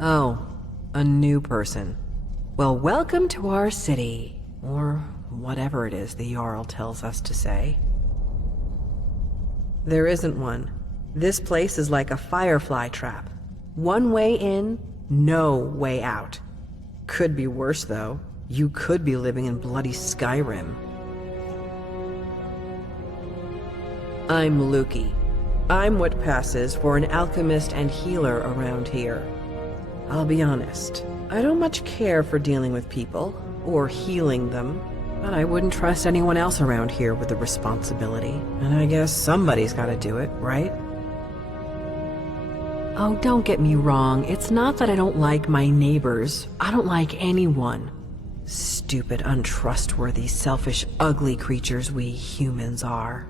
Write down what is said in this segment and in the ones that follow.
Oh, a new person. Well, welcome to our city, or whatever it is the Jarl tells us to say. There isn't one. This place is like a firefly trap. One way in, no way out. Could be worse, though. You could be living in bloody Skyrim. I'm Luki. I'm what passes for an alchemist and healer around here. I'll be honest, I don't much care for dealing with people, or healing them, but I wouldn't trust anyone else around here with the responsibility, and I guess somebody's gotta do it, right? Oh, don't get me wrong, it's not that I don't like my neighbors. I don't like anyone. Stupid, untrustworthy, selfish, ugly creatures we humans are.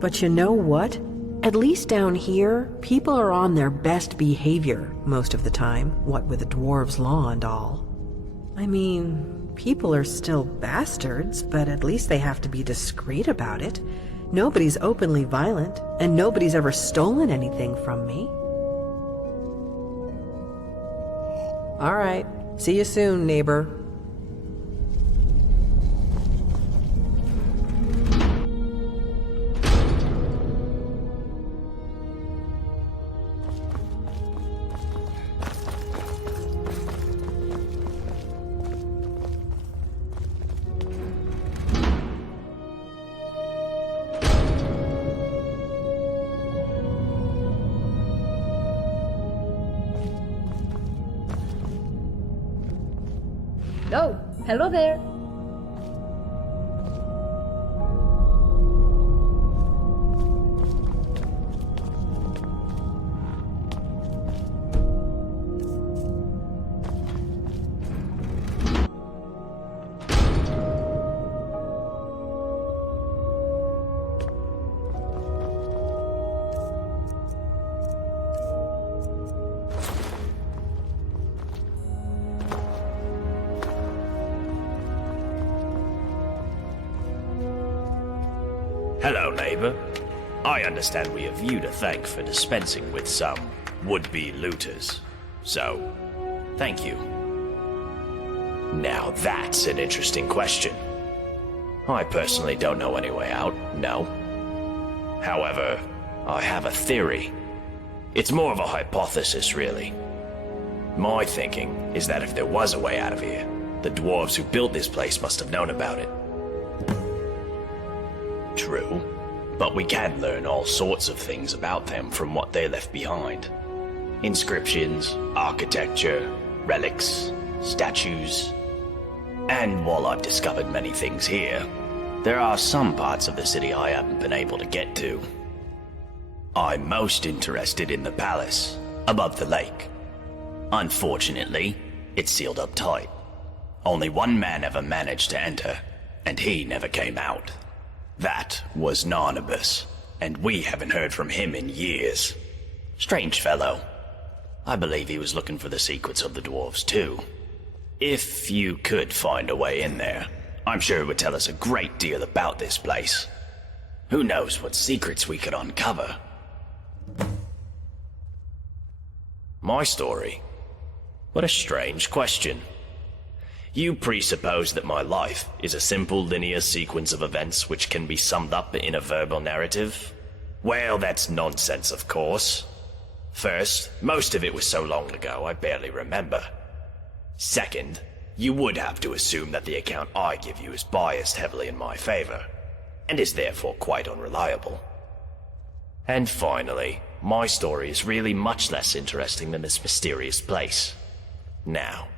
But you know what? At least down here, people are on their best behavior most of the time, what with the dwarves' law and all. I mean, people are still bastards, but at least they have to be discreet about it. Nobody's openly violent, and nobody's ever stolen anything from me. All right, see you soon, neighbor. Oh, hello there. Hello, neighbor. I understand we have you to thank for dispensing with some would-be looters. So, thank you. Now that's an interesting question. I personally don't know any way out, no. However, I have a theory. It's more of a hypothesis, really. My thinking is that if there was a way out of here, the dwarves who built this place must have known about it. True, but we can learn all sorts of things about them from what they left behind. Inscriptions, architecture, relics, statues. And while I've discovered many things here, there are some parts of the city I haven't been able to get to. I'm most interested in the palace, above the lake. Unfortunately, it's sealed up tight. Only one man ever managed to enter, and he never came out. That was Narnabas, and we haven't heard from him in years. Strange fellow. I believe he was looking for the secrets of the dwarves too. If you could find a way in there, I'm sure it would tell us a great deal about this place. Who knows what secrets we could uncover? My story? What a strange question. You presuppose that my life is a simple linear sequence of events which can be summed up in a verbal narrative? Well, that's nonsense, of course. First, most of it was so long ago I barely remember. Second, you would have to assume that the account I give you is biased heavily in my favor, and is therefore quite unreliable. And finally, my story is really much less interesting than this mysterious place. Now,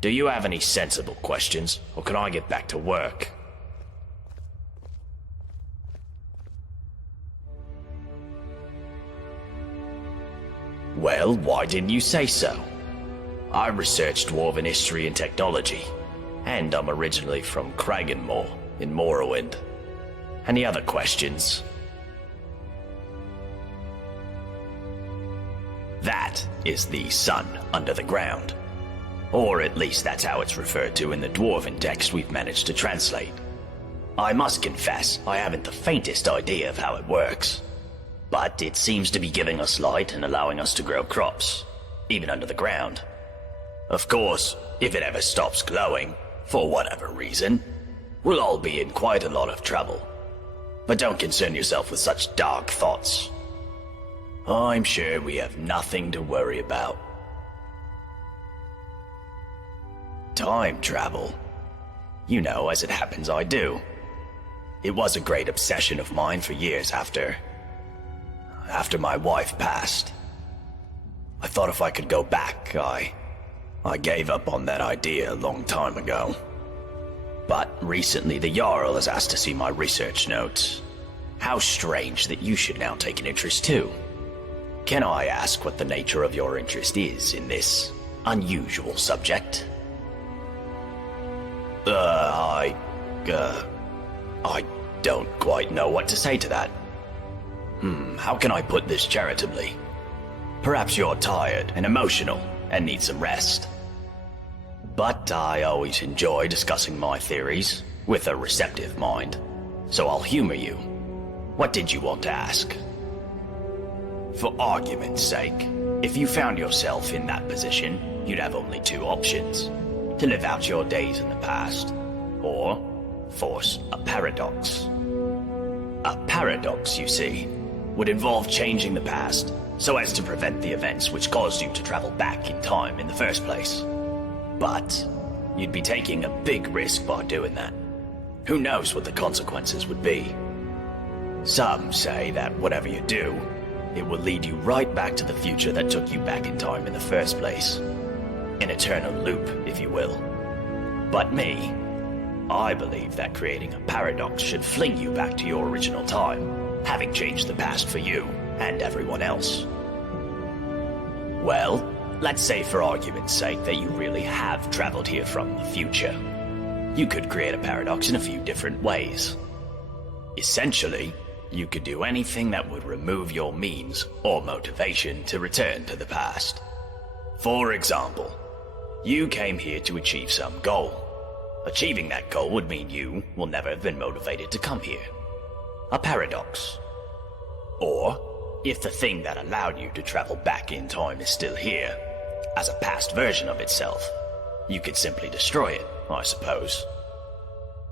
do you have any sensible questions, or can I get back to work? Well, why didn't you say so? I researched Dwarven history and technology, and I'm originally from Kragenmoor in Morrowind. Any other questions? That is the sun under the ground. Or at least that's how it's referred to in the Dwarven text we've managed to translate. I must confess, I haven't the faintest idea of how it works. But it seems to be giving us light and allowing us to grow crops. even under the ground. Of course, if it ever stops glowing, for whatever reason, we'll all be in quite a lot of trouble. But don't concern yourself with such dark thoughts. I'm sure we have nothing to worry about. Time travel. You know, as it happens, I do. It was a great obsession of mine for years after my wife passed. I thought if I could go back, I gave up on that idea a long time ago. But recently the Jarl has asked to see my research notes. How strange that you should now take an interest too. Can I ask what the nature of your interest is in this unusual subject? I don't quite know what to say to that. How can I put this charitably? Perhaps you're tired and emotional and need some rest. But I always enjoy discussing my theories with a receptive mind, so I'll humor you. What did you want to ask? For argument's sake, if you found yourself in that position, you'd have only two options. To live out your days in the past, or force a paradox. A paradox, you see, would involve changing the past so as to prevent the events which caused you to travel back in time in the first place. But you'd be taking a big risk by doing that. Who knows what the consequences would be? Some say that whatever you do, it will lead you right back to the future that took you back in time in the first place. An eternal loop, if you will. But me, I believe that creating a paradox should fling you back to your original time, having changed the past for you and everyone else. Well, let's say for argument's sake that you really have traveled here from the future. You could create a paradox in a few different ways. Essentially, you could do anything that would remove your means or motivation to return to the past. For example, you came here to achieve some goal. Achieving that goal would mean you will never have been motivated to come here. A paradox. Or, if the thing that allowed you to travel back in time is still here, as a past version of itself, you could simply destroy it, I suppose.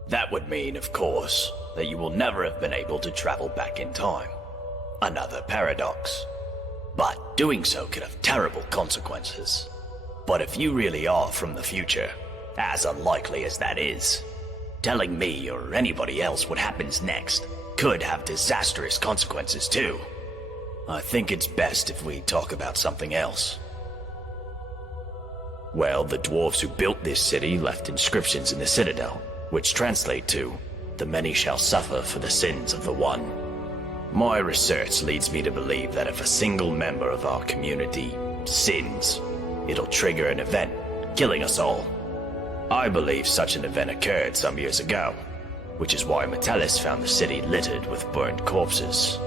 That would mean, of course, that you will never have been able to travel back in time. Another paradox. But doing so could have terrible consequences. But if you really are from the future, as unlikely as that is, telling me or anybody else what happens next could have disastrous consequences too. I think it's best if we talk about something else. Well, the dwarves who built this city left inscriptions in the citadel, which translate to, "The many shall suffer for the sins of the one." My research leads me to believe that if a single member of our community sins, it'll trigger an event, killing us all. I believe such an event occurred some years ago, which is why Metellus found the city littered with burned corpses.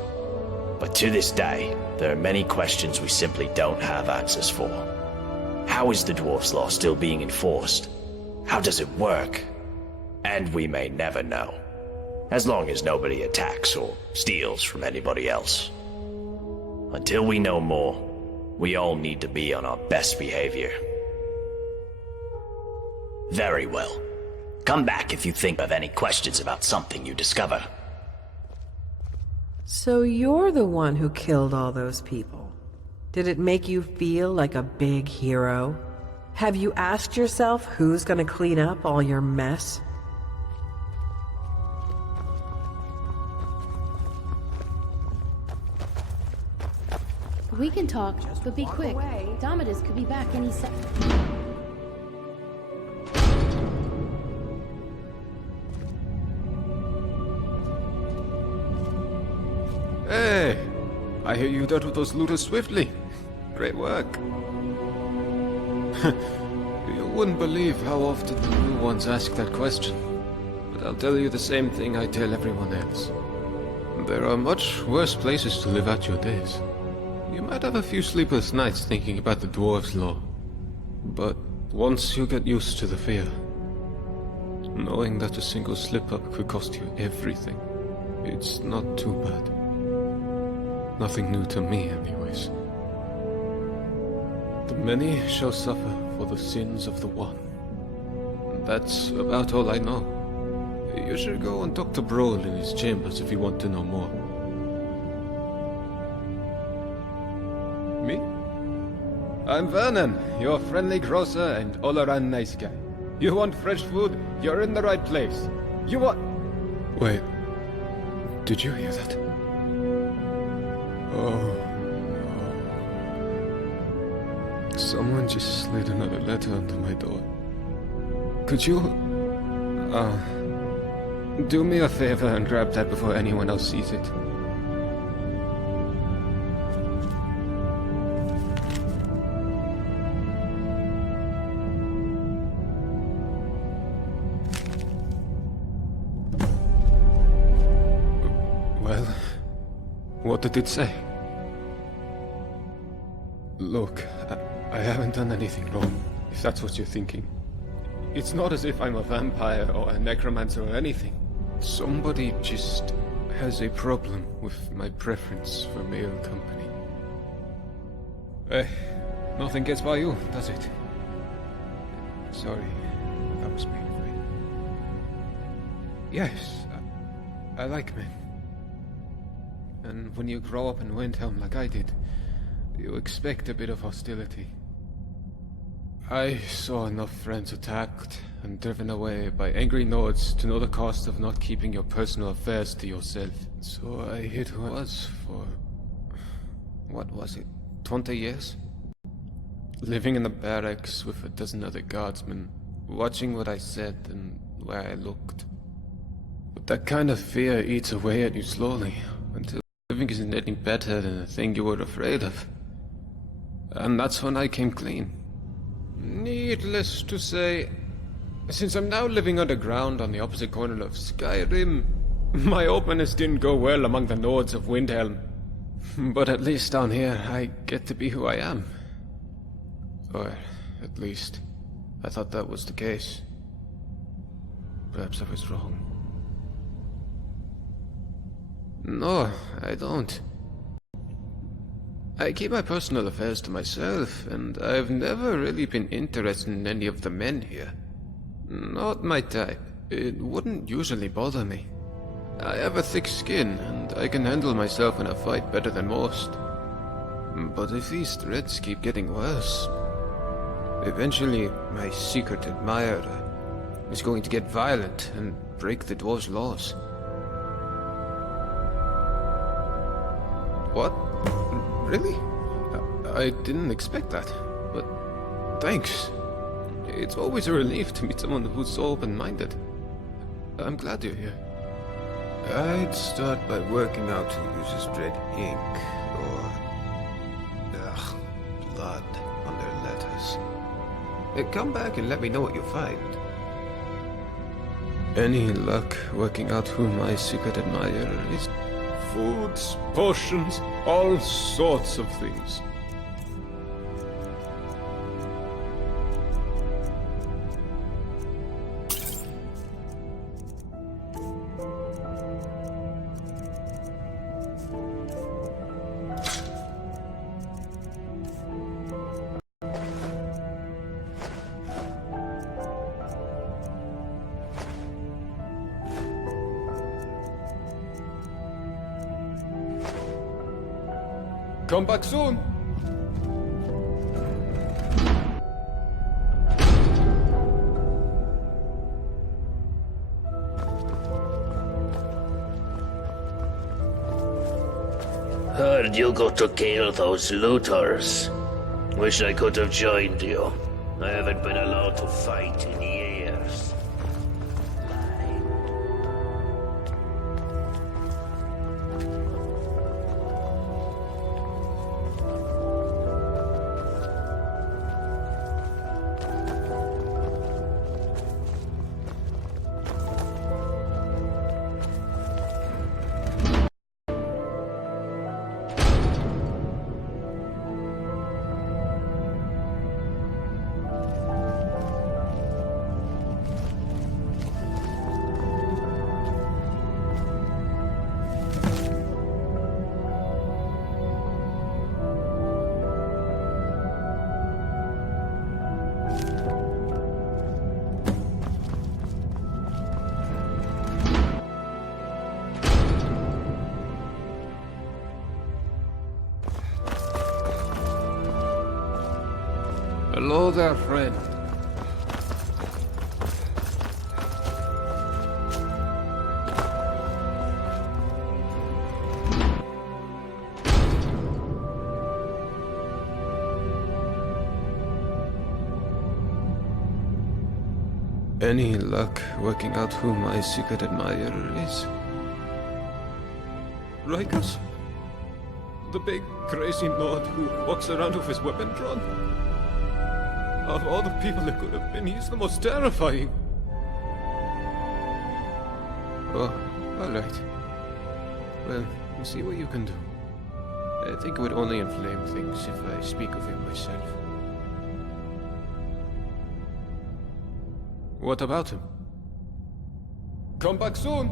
But to this day, there are many questions we simply don't have answers for. How is the dwarf's law still being enforced? How does it work? And we may never know, as long as nobody attacks or steals from anybody else. Until we know more, we all need to be on our best behavior. Very well. Come back if you think of any questions about something you discover. So you're the one who killed all those people. Did it make you feel like a big hero? Have you asked yourself who's gonna clean up all your mess? We can talk, but be quick. Domitus could be back any sec. Hey! I hear you dealt with those looters swiftly. Great work. You wouldn't believe how often the new ones ask that question. But I'll tell you the same thing I tell everyone else. There are much worse places to live out your days. You might have a few sleepless nights thinking about the dwarves' law. But once you get used to the fear, knowing that a single slip-up could cost you everything, it's not too bad. Nothing new to me, anyways. The many shall suffer for the sins of the one. That's about all I know. You should go and talk to Brohl in his chambers if you want to know more. Me? I'm Vernon, your friendly grocer and all-around nice guy. You want fresh food? You're in the right place. You want... Wait. Did you hear that? Oh, no. Someone just slid another letter under my door. Could you... do me a favor and grab that before anyone else sees it. Well, what did it say? Look, I haven't done anything wrong, if that's what you're thinking. It's not as if I'm a vampire or a necromancer or anything. Somebody just has a problem with my preference for male company. Nothing gets by you, does it? Sorry, that was me. Yes, I like men. And when you grow up in Windhelm like I did, you expect a bit of hostility. I saw enough friends attacked and driven away by angry Nords to know the cost of not keeping your personal affairs to yourself. So I hid who I was for... what was it? 20 years? Living in the barracks with a dozen other guardsmen, watching what I said and where I looked. But that kind of fear eats away at you slowly, until living isn't any better than the thing you were afraid of. And that's when I came clean. Needless to say, since I'm now living underground on the opposite corner of Skyrim, my openness didn't go well among the Nords of Windhelm. But at least down here, I get to be who I am. Or, at least, I thought that was the case. Perhaps I was wrong. No, I don't. I keep my personal affairs to myself, and I've never really been interested in any of the men here. Not my type. It wouldn't usually bother me. I have a thick skin, and I can handle myself in a fight better than most. But if these threats keep getting worse, eventually my secret admirer is going to get violent and break the dwarves' laws. What? Really? I didn't expect that, but thanks. It's always a relief to meet someone who's so open-minded. I'm glad you're here. I'd start by working out who uses red ink, or... blood on their letters. Come back and let me know what you find. Any luck working out who my secret admirer is? Foods, potions, all sorts of things. Come back soon! Heard you got to kill those looters. Wish I could have joined you. I haven't been allowed to fight in years. Hello there, friend. Any luck working out who my secret admirer is? Rikus? The big, crazy Nord who walks around with his weapon drawn? Of all the people it could have been, he's the most terrifying. Oh, alright. Well, we'll see what you can do. I think it would only inflame things if I speak of him myself. What about him? Come back soon!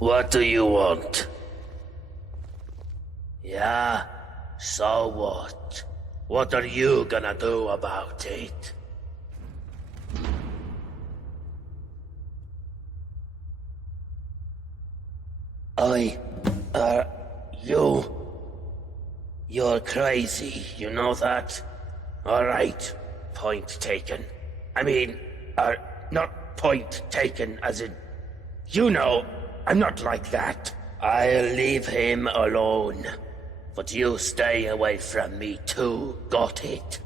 What do you want? Yeah? So what? What are you gonna do about it? You're crazy, you know that? Alright, point taken. I mean, not point taken as in... You know, I'm not like that. I'll leave him alone. But you stay away from me too, got it?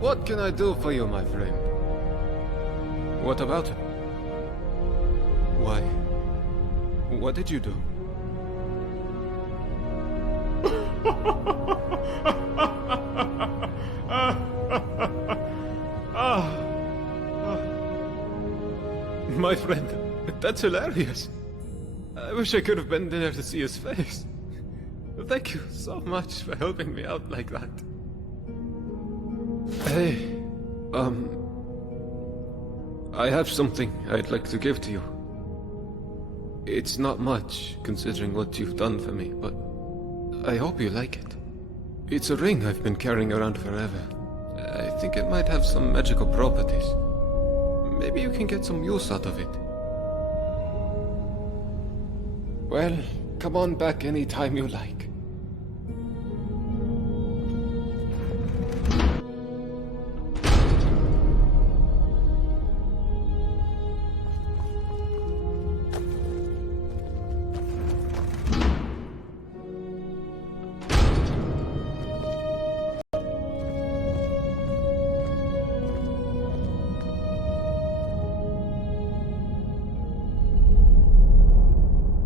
What can I do for you, my friend? What about him? Why? What did you do? My friend, that's hilarious. I wish I could have been there to see his face. Thank you so much for helping me out like that. Hey, I have something I'd like to give to you. It's not much, considering what you've done for me, but I hope you like it. It's a ring I've been carrying around forever. I think it might have some magical properties. Maybe you can get some use out of it. Well, come on back anytime you like.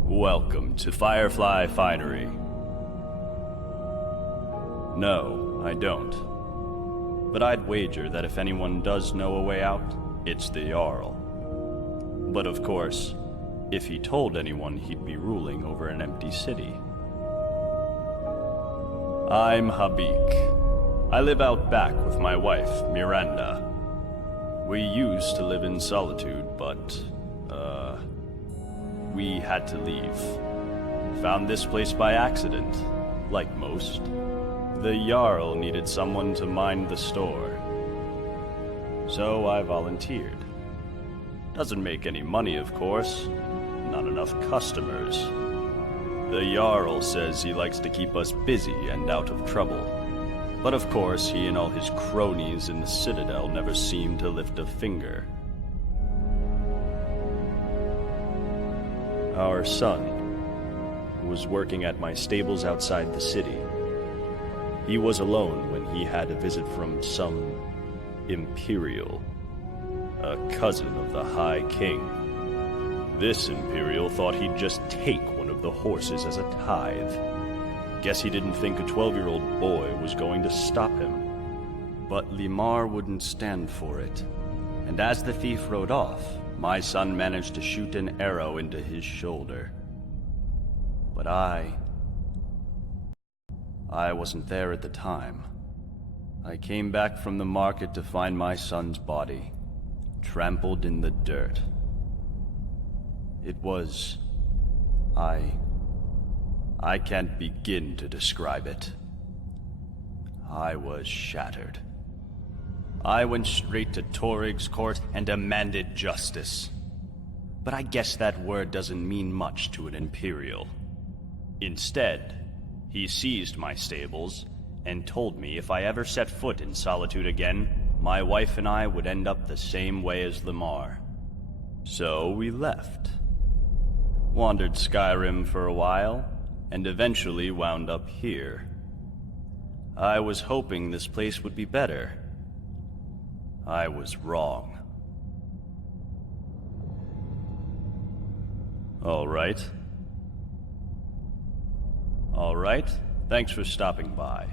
Welcome to Firefly Finery. No, I don't. But I'd wager that if anyone does know a way out, it's the Jarl. But of course, if he told anyone, he'd be ruling over an empty city. I'm Habik. I live out back with my wife, Miranda. We used to live in solitude, but, we had to leave. Found this place by accident, like most. The Jarl needed someone to mind the store. So I volunteered. Doesn't make any money, of course. Not enough customers. The Jarl says he likes to keep us busy and out of trouble. But of course, he and all his cronies in the Citadel never seem to lift a finger. Our son was working at my stables outside the city. He was alone when he had a visit from some Imperial, a cousin of the High King. This Imperial thought he'd just take one of the horses as a tithe. Guess he didn't think a 12-year-old boy was going to stop him. But Limar wouldn't stand for it. And as the thief rode off, my son managed to shoot an arrow into his shoulder. But I wasn't there at the time. I came back from the market to find my son's body, trampled in the dirt. It was... I can't begin to describe it. I was shattered. I went straight to Torig's court and demanded justice. But I guess that word doesn't mean much to an Imperial. Instead, he seized my stables and told me if I ever set foot in Solitude again, my wife and I would end up the same way as Lamar. So we left. Wandered Skyrim for a while, and eventually wound up here. I was hoping this place would be better. I was wrong. All right. All right. Thanks for stopping by.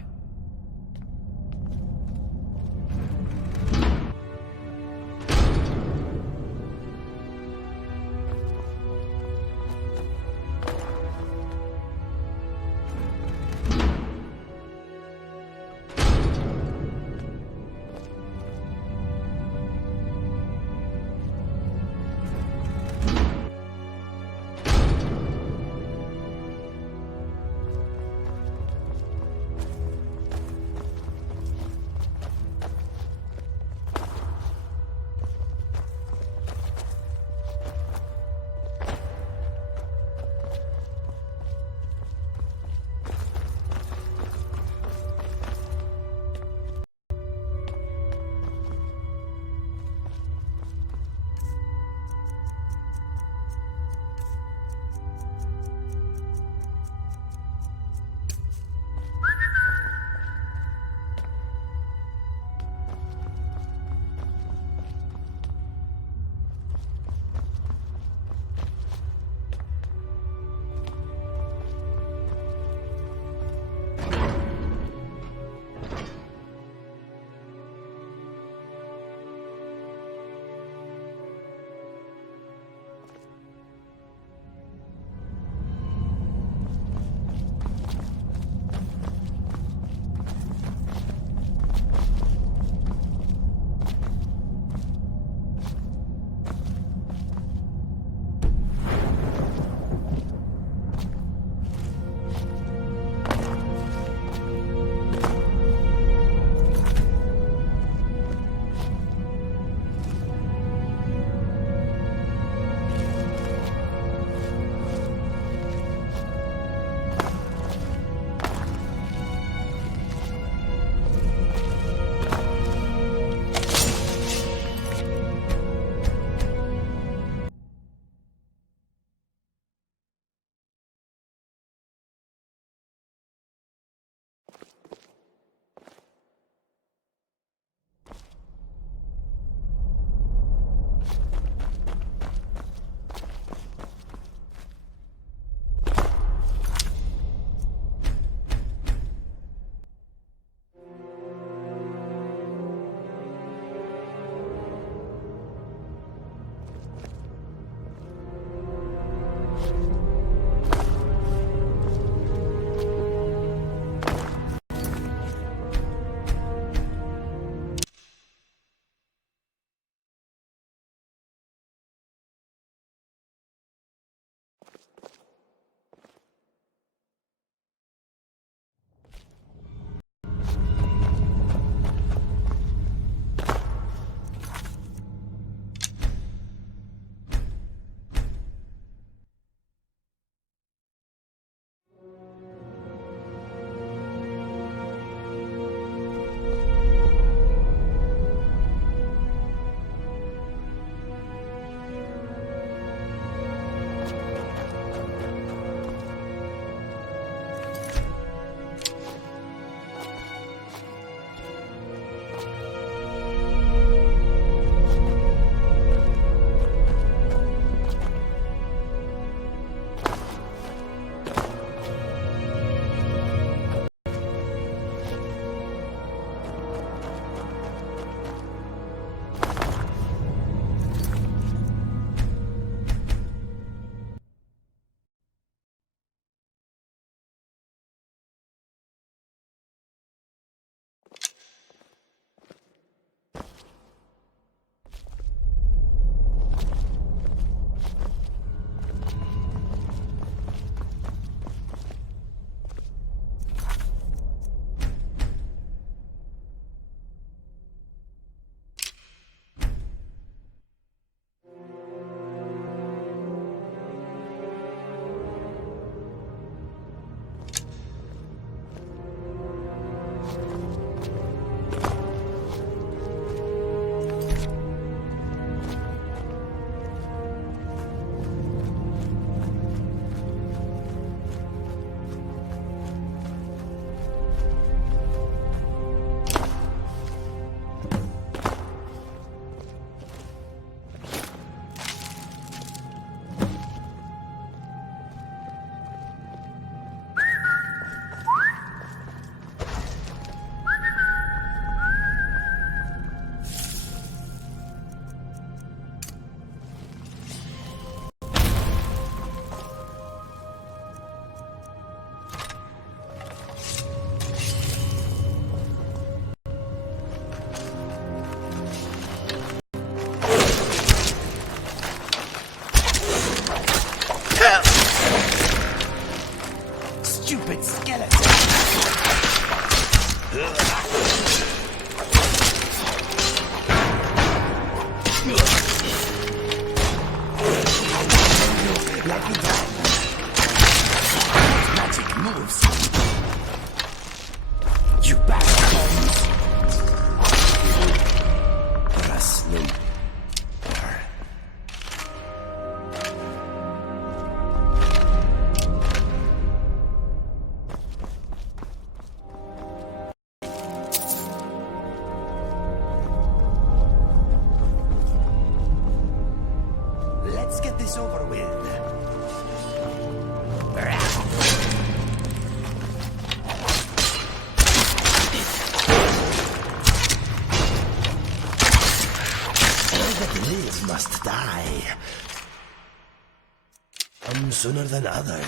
stupid skeleton! Like the dog. Magic moves. You bastards! You're asleep. Let's get this over with. All that live must die. Some sooner than other.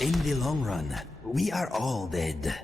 In the long run, we are all dead.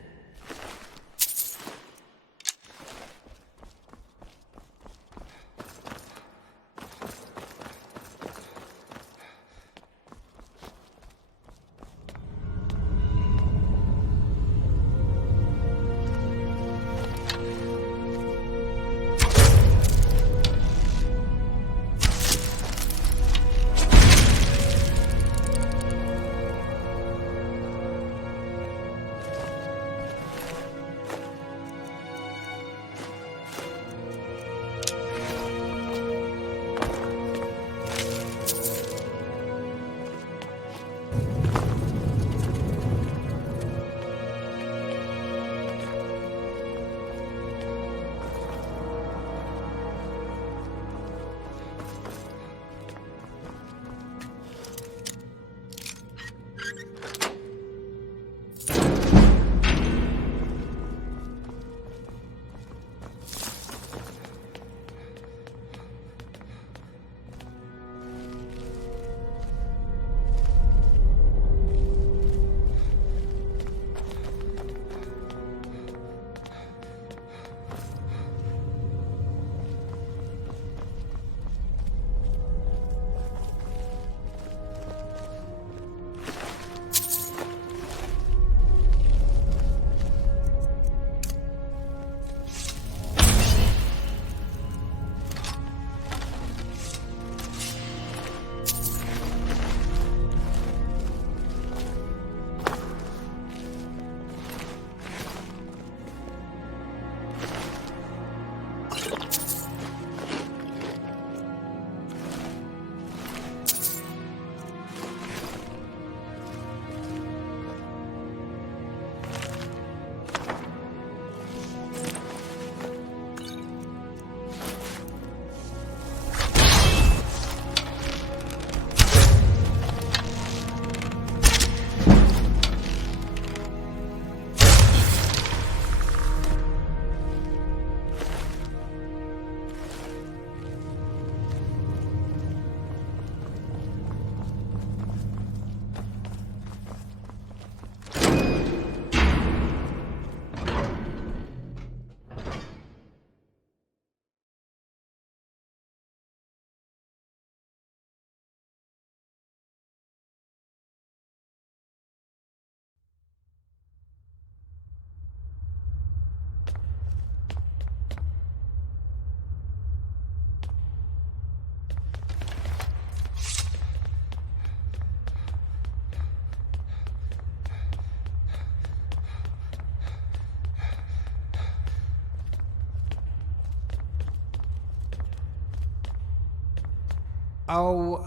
Oh,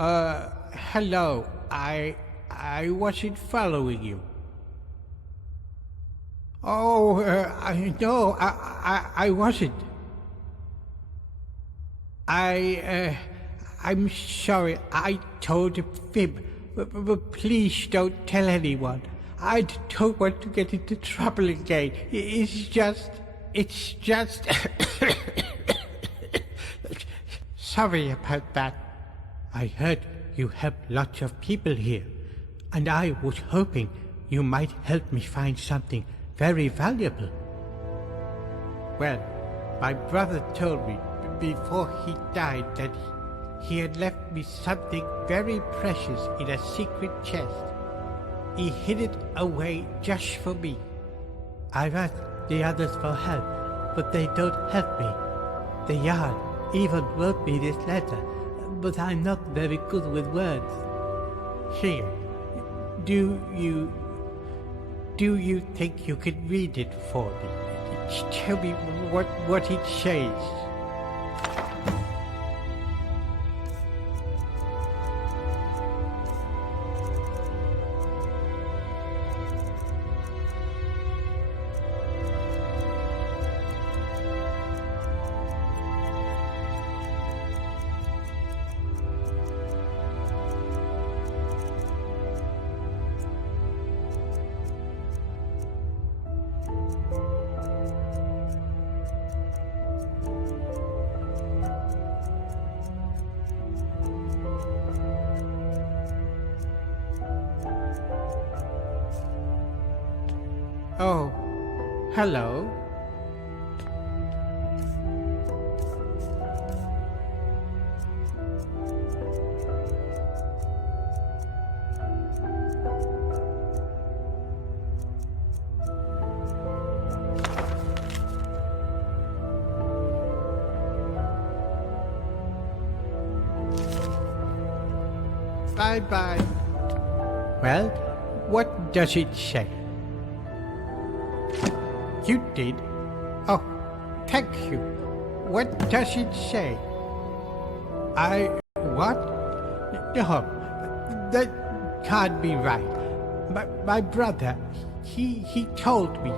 hello. I wasn't following you. Oh, I wasn't. I'm sorry. I told a fib. But please don't tell anyone. I don't want to get into trouble again. It's just... Sorry about that. I heard you help lots of people here, and I was hoping you might help me find something very valuable. Well, my brother told me before he died that he had left me something very precious in a secret chest. He hid it away just for me. I've asked the others for help, but they don't help me. The Yard even wrote me this letter, but I'm not very good with words. Here, do you think you could read it for me? Tell me what it says. Oh, hello. Bye-bye. Well, what does it say? You did? Oh, thank you. What does it say? What? No, that can't be right. My brother, he told me.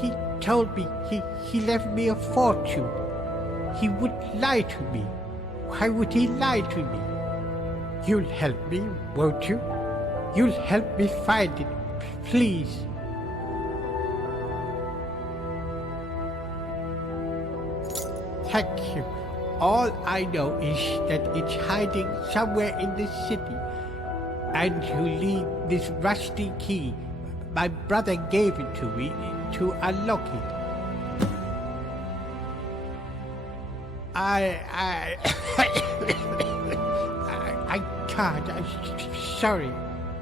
He left me a fortune. He would lie to me. Why would he lie to me? You'll help me, won't you? You'll help me find it, please. Thank you. All I know is that it's hiding somewhere in the city. And you leave this rusty key. My brother gave it to me to unlock it. I can't. Sorry.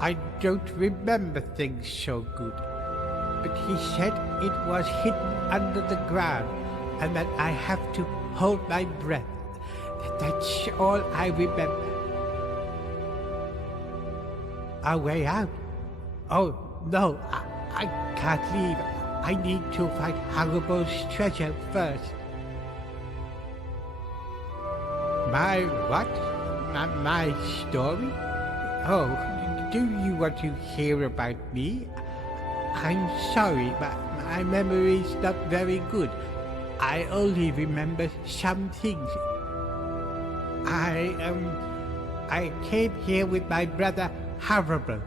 I don't remember things so good. But he said it was hidden under the ground and that I have to hold my breath. That's all I remember. Our way out? Oh, no. I can't leave. I need to find Haribel's treasure first. My what? My story? Oh, do you want to hear about me? I'm sorry, but my memory is not very good. I only remember some things. I came here with my brother Haribel.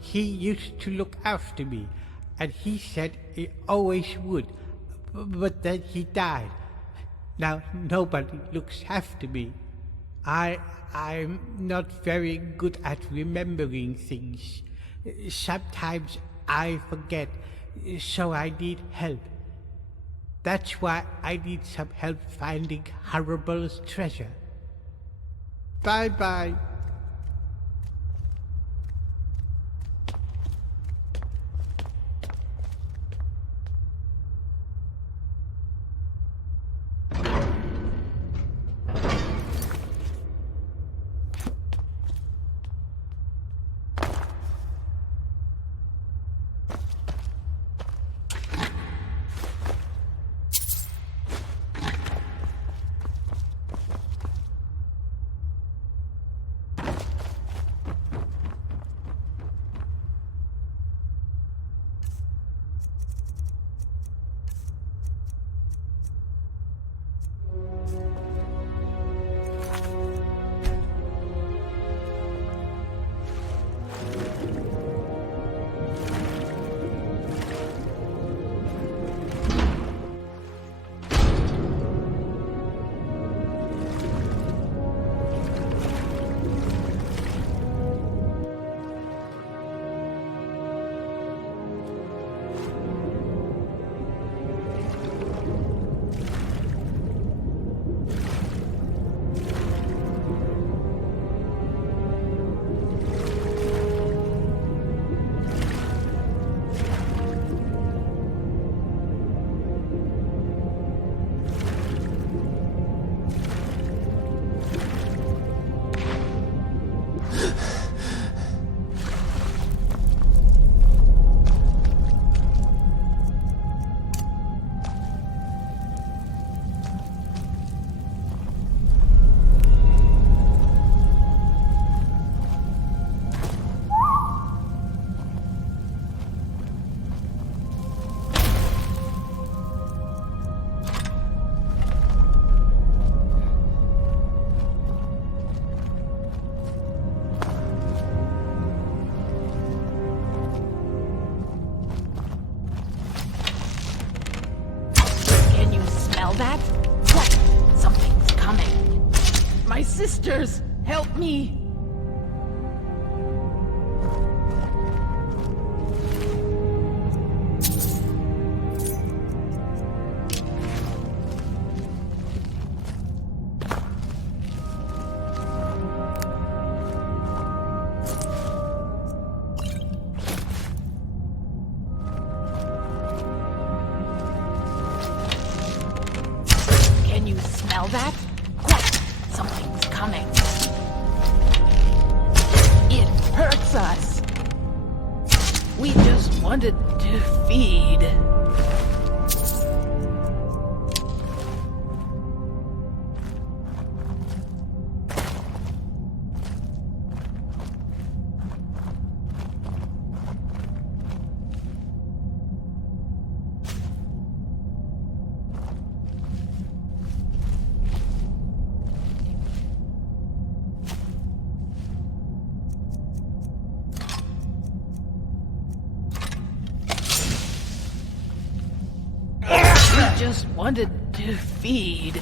He used to look after me, and he said he always would, but then he died. Now nobody looks after me. I'm not very good at remembering things. Sometimes I forget, so I need help. That's why I need some help finding Haribel's treasure. Bye-bye. That? What? Something's coming. My sisters, help me! wanted to feed. Just wanted to feed.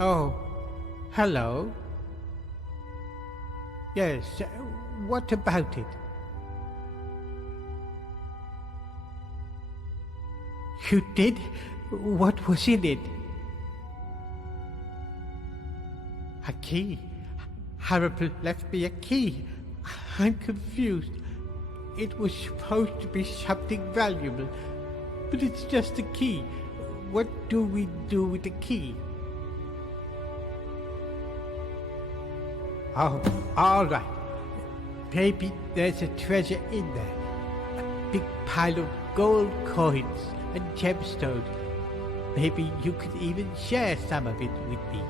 Oh, hello. Yes, what about it? You did? What was in it? A key. Harrison left me a key. I'm confused. It was supposed to be something valuable, but it's just a key. What do we do with the key? Oh, all right. Maybe there's a treasure in there. A big pile of gold coins and gemstones. Maybe you could even share some of it with me.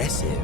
Impressive.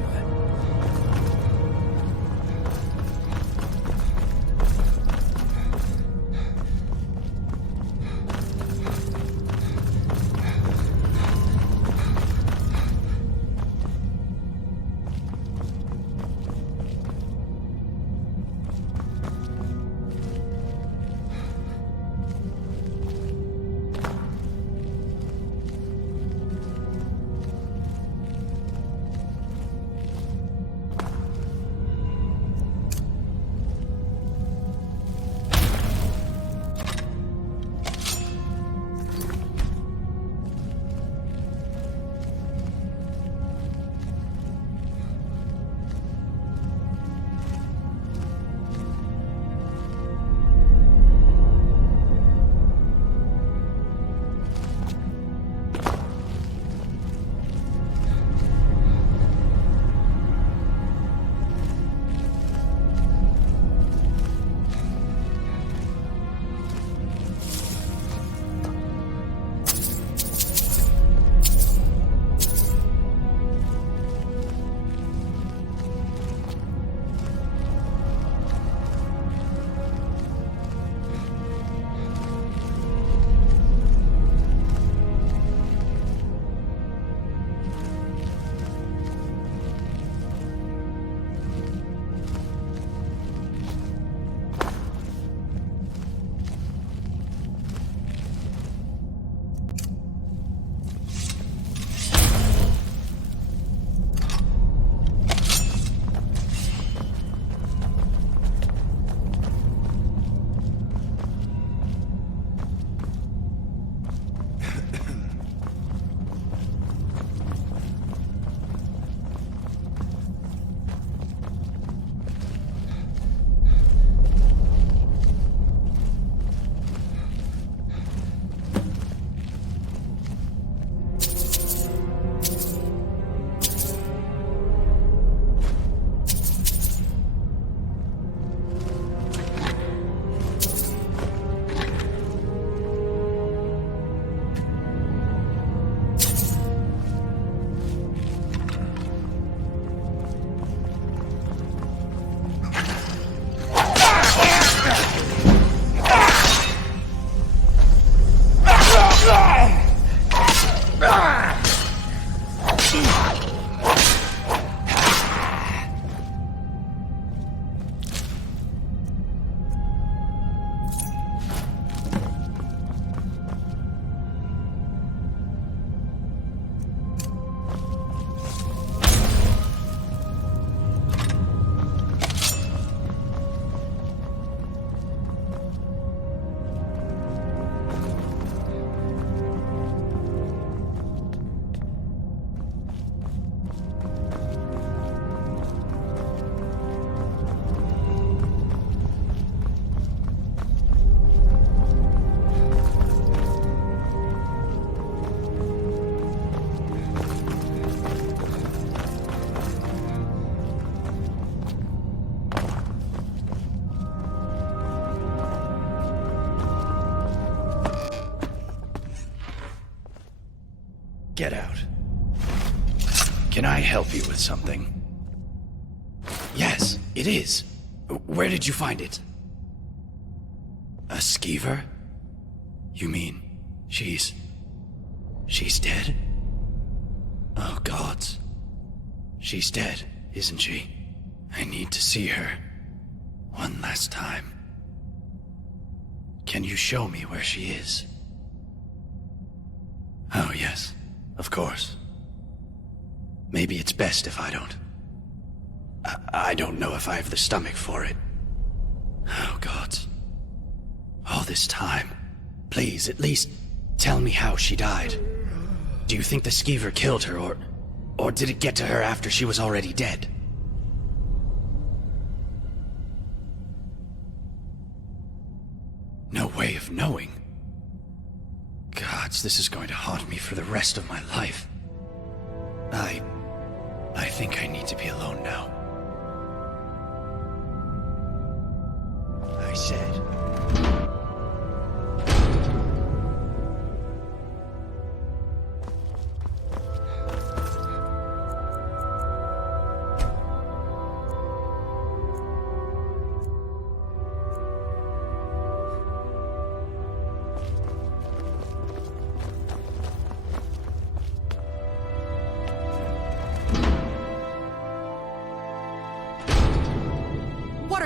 Get out. Can I help you with something? Yes, it is. Where did you find it? A skeever? You mean, she's dead? Oh, gods. She's dead, isn't she? I need to see her. One last time. Can you show me where she is? Oh, yes. Of course. Maybe it's best if I don't. I don't know if I have the stomach for it. Oh, gods. All this time. Please, at least tell me how she died. Do you think the skeever killed her, or did it get to her after she was already dead? No way of knowing. Gods, this is going to haunt me for the rest of my life. I think I need to be alone now. I said...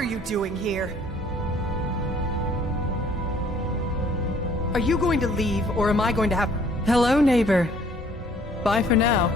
are you doing here? Are you going to leave, or am I going to have... Hello, neighbor. Bye for now.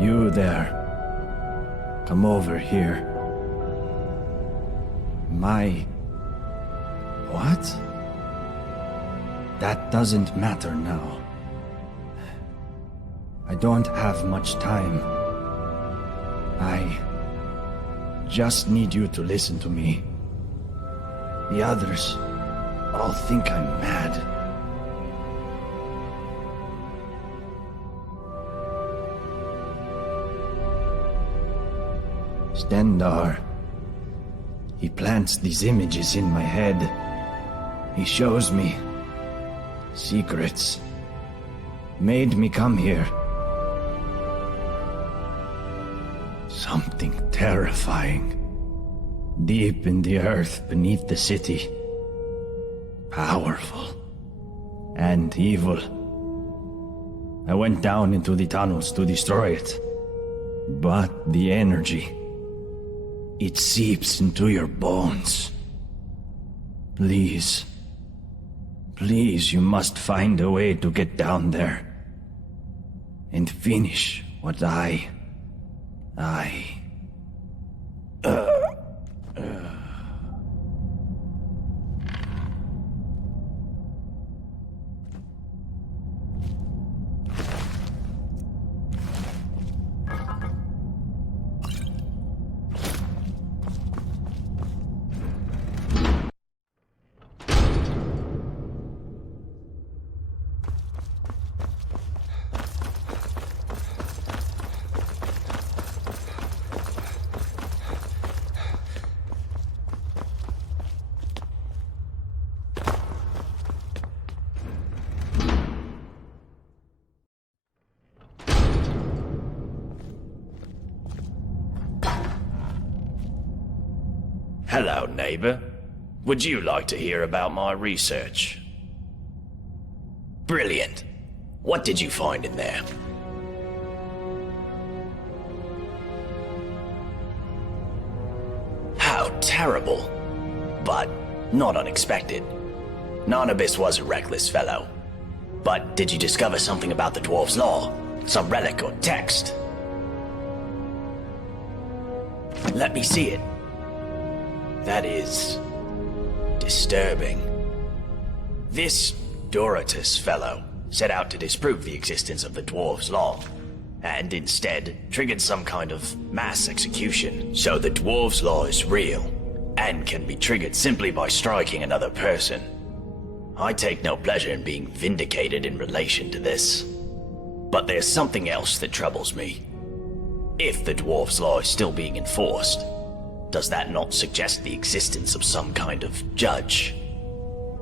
You there. Come over here. What? That doesn't matter now. I don't have much time. I just need you to listen to me. The others all think I'm mad. Stendar. He plants these images in my head. He shows me secrets. Made me come here. Something terrifying. Deep in the earth beneath the city. Powerful. And evil. I went down into the tunnels to destroy it. But the energy... it seeps into your bones. Please. Please, you must find a way to get down there. And finish what I... Hello, neighbor. Would you like to hear about my research? Brilliant. What did you find in there? How terrible. But not unexpected. Narnabis was a reckless fellow. But did you discover something about the Dwarves' Law? Some relic or text? Let me see it. That is... disturbing. This Dorotus fellow set out to disprove the existence of the Dwarves' Law, and instead triggered some kind of mass execution. So the Dwarves' Law is real, and can be triggered simply by striking another person. I take no pleasure in being vindicated in relation to this. But there's something else that troubles me. If the Dwarves' Law is still being enforced, does that not suggest the existence of some kind of judge?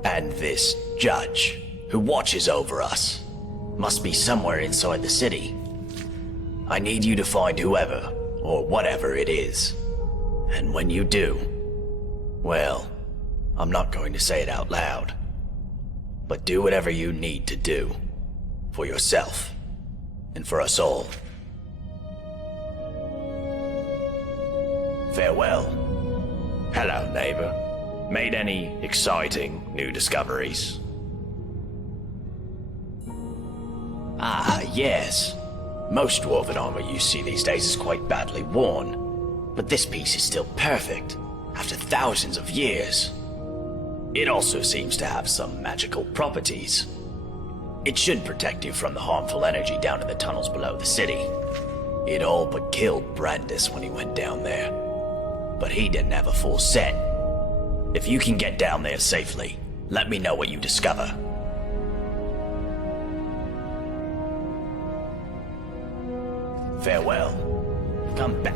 And this judge, who watches over us, must be somewhere inside the city. I need you to find whoever, or whatever it is. And when you do, well, I'm not going to say it out loud, but do whatever you need to do. For yourself, and for us all. Farewell. Hello, neighbor. Made any exciting new discoveries? Ah, yes. Most dwarven armor you see these days is quite badly worn, but this piece is still perfect, after thousands of years. It also seems to have some magical properties. It should protect you from the harmful energy down in the tunnels below the city. It all but killed Brandis when he went down there. But he didn't have a full set. If you can get down there safely, let me know what you discover. Farewell. Come back.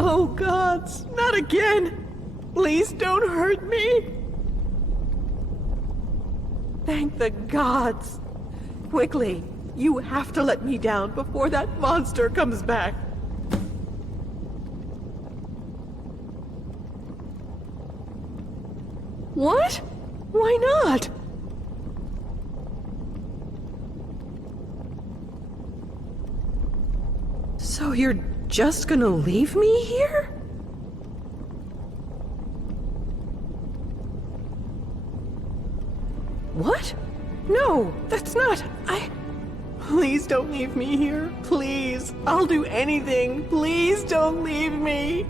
Oh, gods, not again! Please don't hurt me! Thank the gods! Quickly, you have to let me down before that monster comes back! What? Why not? So you're just gonna leave me here? What? No, that's not. Please don't leave me here. Please. I'll do anything. Please don't leave me.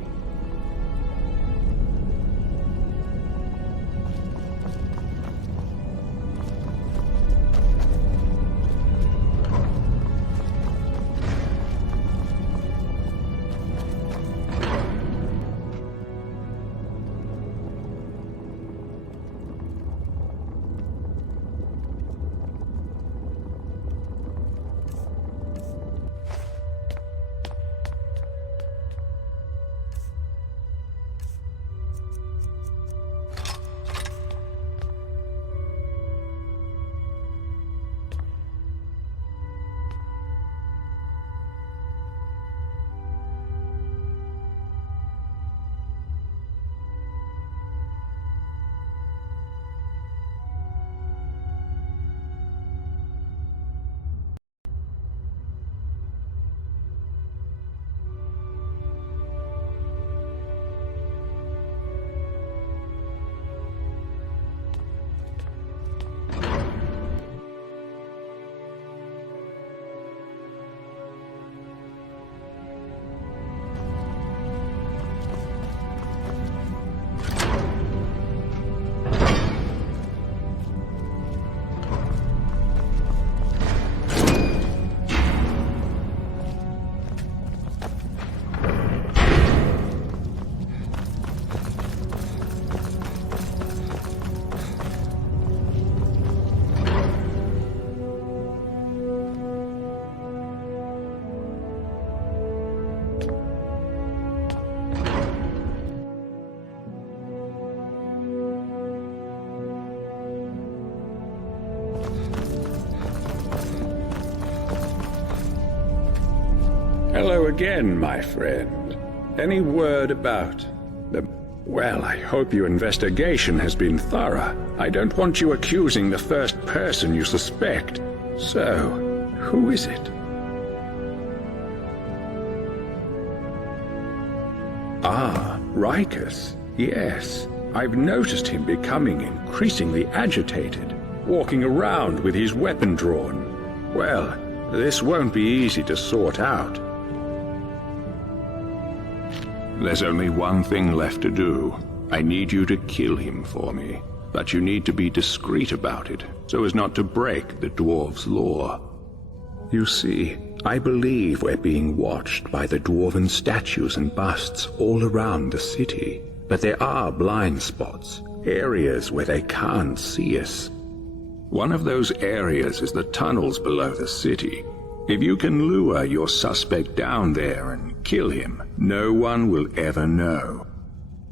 again, my friend. Any word about the... Well, I hope your investigation has been thorough. I don't want you accusing the first person you suspect. So, who is it? Ah, Rikus. Yes. I've noticed him becoming increasingly agitated, walking around with his weapon drawn. Well, this won't be easy to sort out. There's only one thing left to do. I need you to kill him for me. But you need to be discreet about it, so as not to break the dwarves' law. You see, I believe we're being watched by the dwarven statues and busts all around the city. But there are blind spots, areas where they can't see us. One of those areas is the tunnels below the city. If you can lure your suspect down there and kill him, no one will ever know.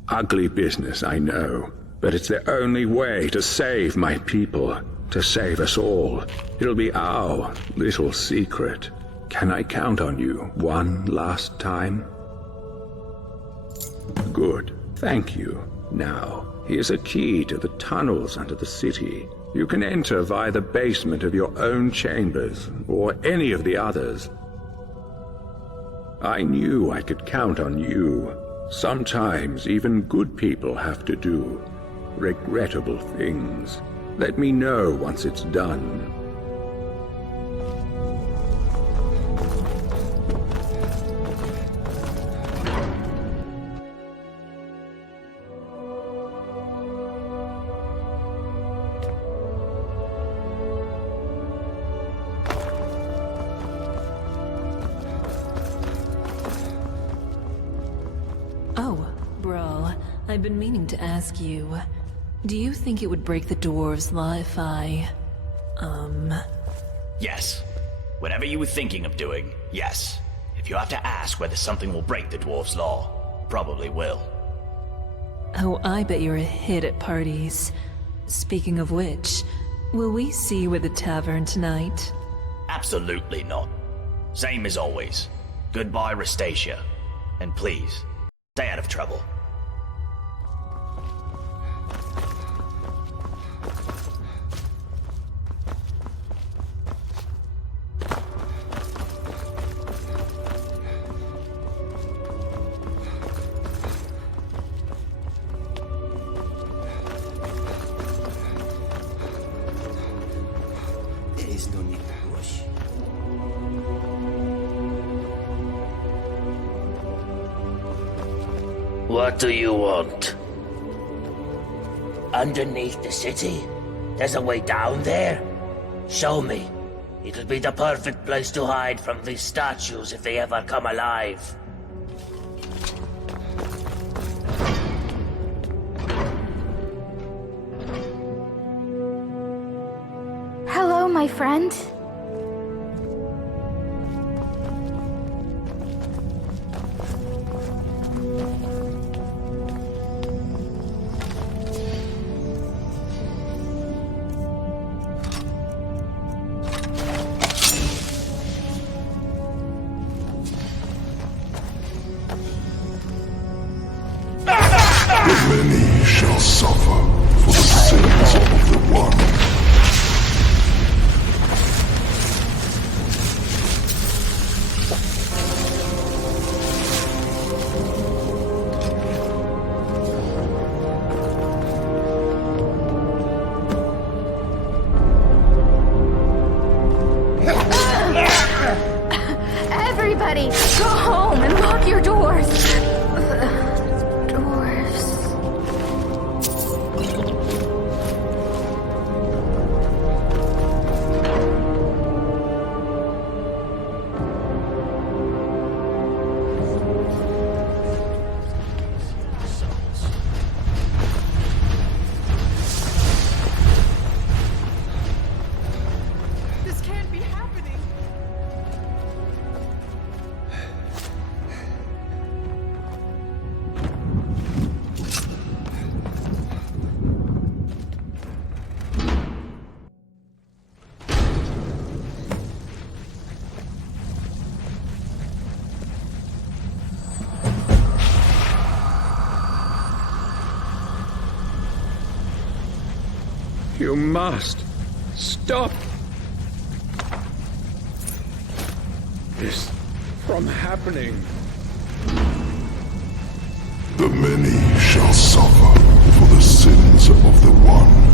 Ugly business, I know, but it's the only way to save my people, to save us all. It'll be our little secret. Can I count on you one last time? Good. Thank you. Now, here's a key to the tunnels under the city. You can enter via the basement of your own chambers, or any of the others. I knew I could count on you. Sometimes even good people have to do regrettable things. Let me know once it's done. I've been meaning to ask you, do you think it would break the dwarves' law if I, Yes. Whatever you were thinking of doing, yes. If you have to ask whether something will break the dwarves' law, probably will. Oh, I bet you're a hit at parties. Speaking of which, will we see you at the tavern tonight? Absolutely not. Same as always. Goodbye, Rastasia. And please, stay out of trouble. What do you want? Underneath the city? There's a way down there? Show me. It'll be the perfect place to hide from these statues if they ever come alive. Hello, my friend. Many shall suffer for the sins of the one. You must stop this from happening. The many shall suffer for the sins of the one.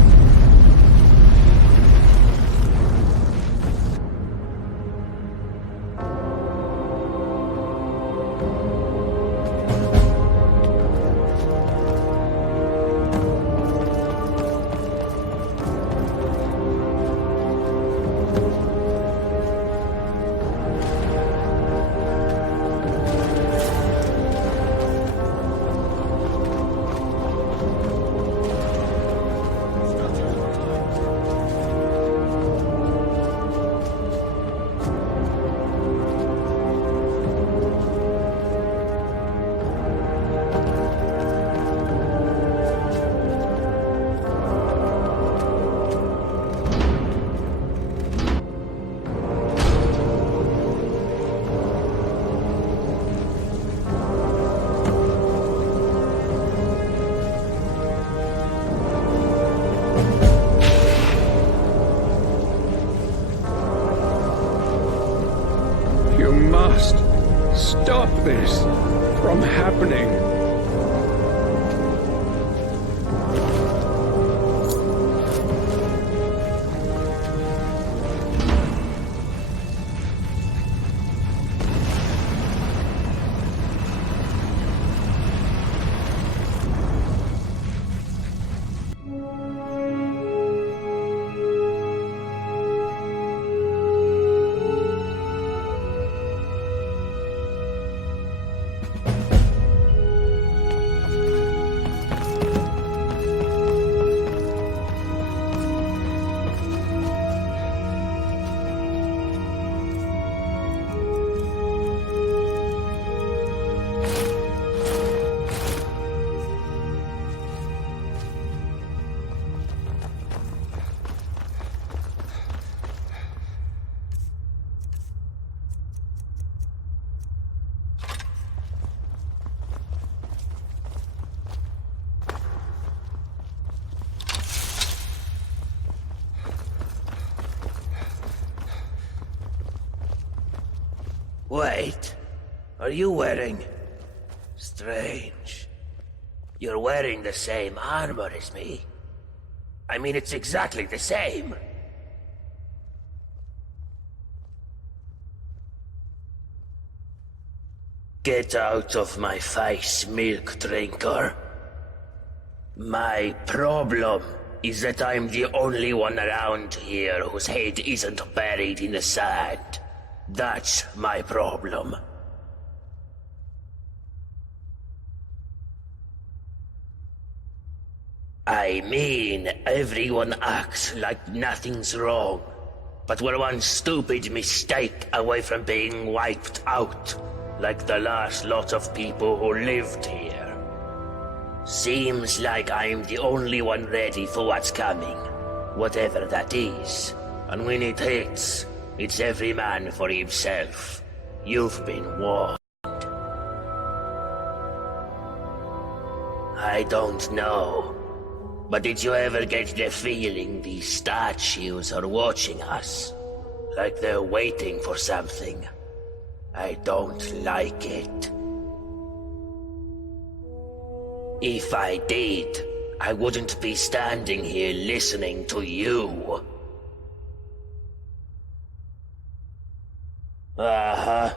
You must stop this from happening. Wait, are you wearing... Strange. You're wearing the same armor as me. I mean, it's exactly the same. Get out of my face, milk drinker. My problem is that I'm the only one around here whose head isn't buried in the sand. That's my problem. I mean, everyone acts like nothing's wrong, but we're one stupid mistake away from being wiped out, like the last lot of people who lived here. Seems like I'm the only one ready for what's coming, whatever that is. And when it hits, it's every man for himself. You've been warned. I don't know, but did you ever get the feeling these statues are watching us? Like they're waiting for something? I don't like it. If I did, I wouldn't be standing here listening to you. Uh-huh.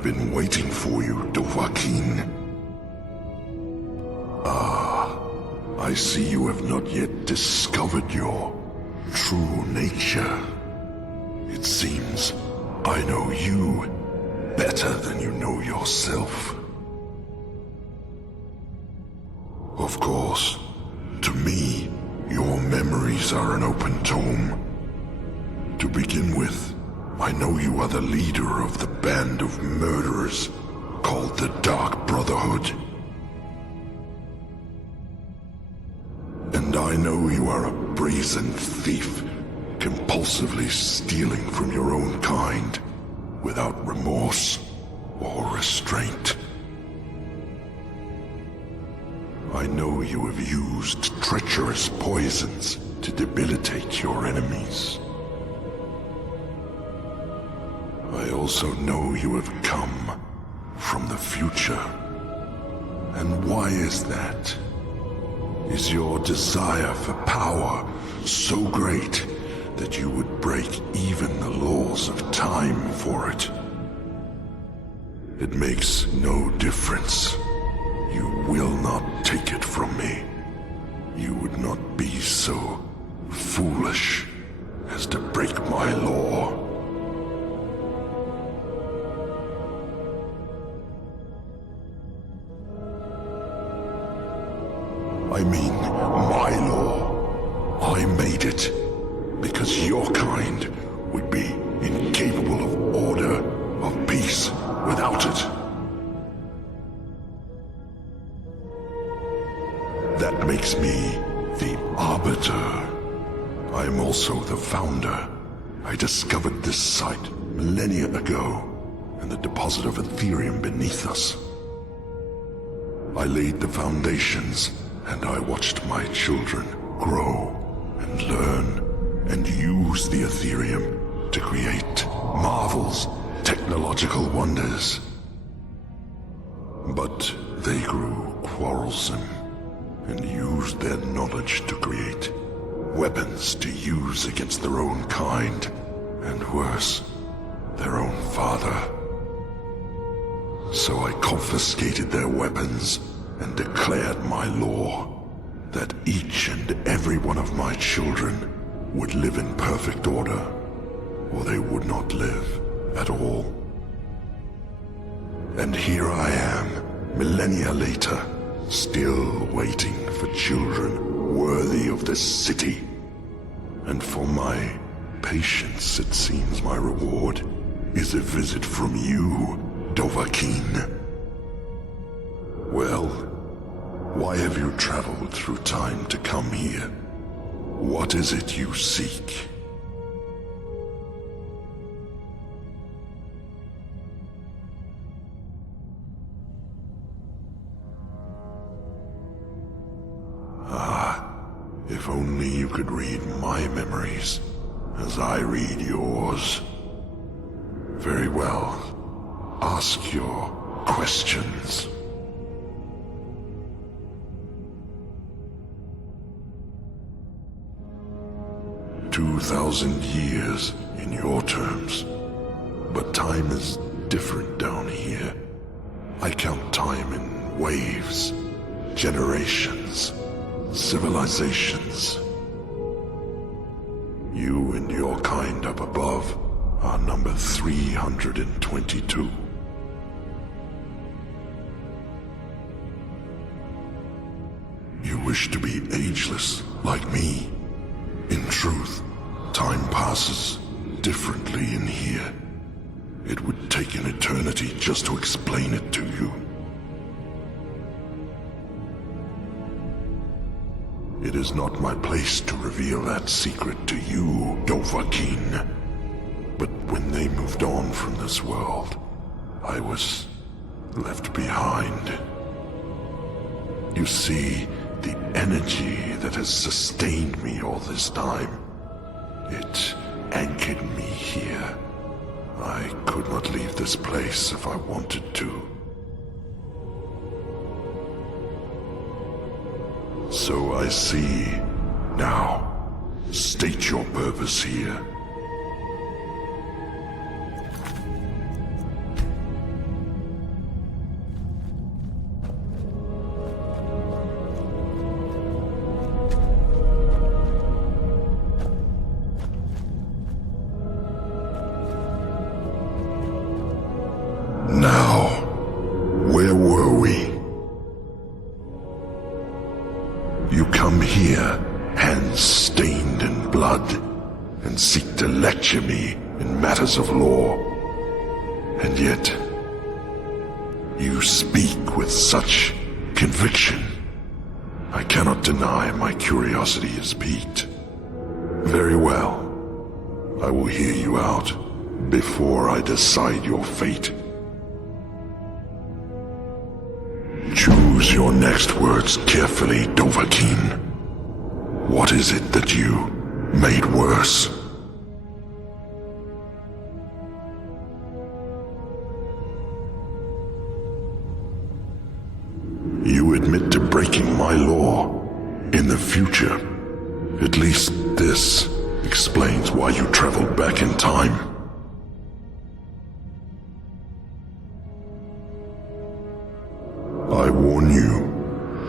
I've been waiting for you, Dovahkiin. Ah, I see you have not yet discovered your true nature. It seems I know you better than you know yourself. Of course, to me, your memories are an open tome. To begin with, I know you are the leader of the band of murderers called the Dark Brotherhood. And I know you are a brazen thief, compulsively stealing from your own kind, without remorse or restraint. I know you have used treacherous poisons to debilitate your enemies. I also know you have come from the future. And why is that? Is your desire for power so great that you would break even the laws of time for it? It makes no difference. You will not take it from me. You would not be so foolish as to break my law. I mean, my law. I made it because your kind would be incapable of order, of peace, without it. That makes me the Arbiter. I am also the founder. I discovered this site millennia ago, and the deposit of Ethereum beneath us. I laid the foundations, and I watched my children grow and learn and use the Ethereum to create marvels, technological wonders. But they grew quarrelsome and used their knowledge to create weapons to use against their own kind, and worse, their own father. So I confiscated their weapons and declared my law that each and every one of my children would live in perfect order, or they would not live at all. And here I am, millennia later, still waiting for children worthy of this city. And for my patience, it seems my reward is a visit from you, Dovahkiin. Well, why have you traveled through time to come here? What is it you seek? If only you could read my memories as I read yours. Very well. Ask your questions. 2,000 years in your terms. But time is different down here. I count time in waves, generations, civilizations. You and your kind up above are number 322. You wish to be ageless, like me. In truth, time passes differently in here. It would take an eternity just to explain it to you. It is not my place to reveal that secret to you, Dovahkiin. But when they moved on from this world, I was left behind. You see, the energy that has sustained me all this time, it anchored me here. I could not leave this place if I wanted to. So I see. Now, state your purpose here. here, hands stained in blood, and seek to lecture me in matters of law. And yet, you speak with such conviction. I cannot deny my curiosity is piqued. Very well. I will hear you out before I decide your fate. Choose your next words carefully, Dovahkiin. What is it that you made worse? You admit to breaking my law. In the future, at least this explains why you traveled back in time. I warn you,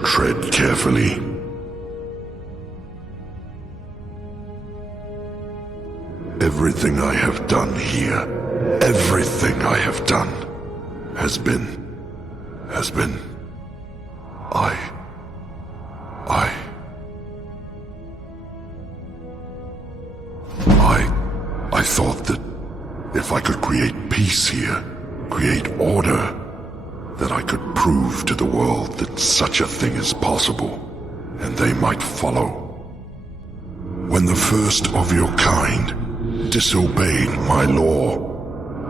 tread carefully. Everything I have done here, everything I have done, has been... I thought that if I could create peace here, create order, that I could prove to the world that such a thing is possible, and they might follow. When the first of your kind disobeyed my law,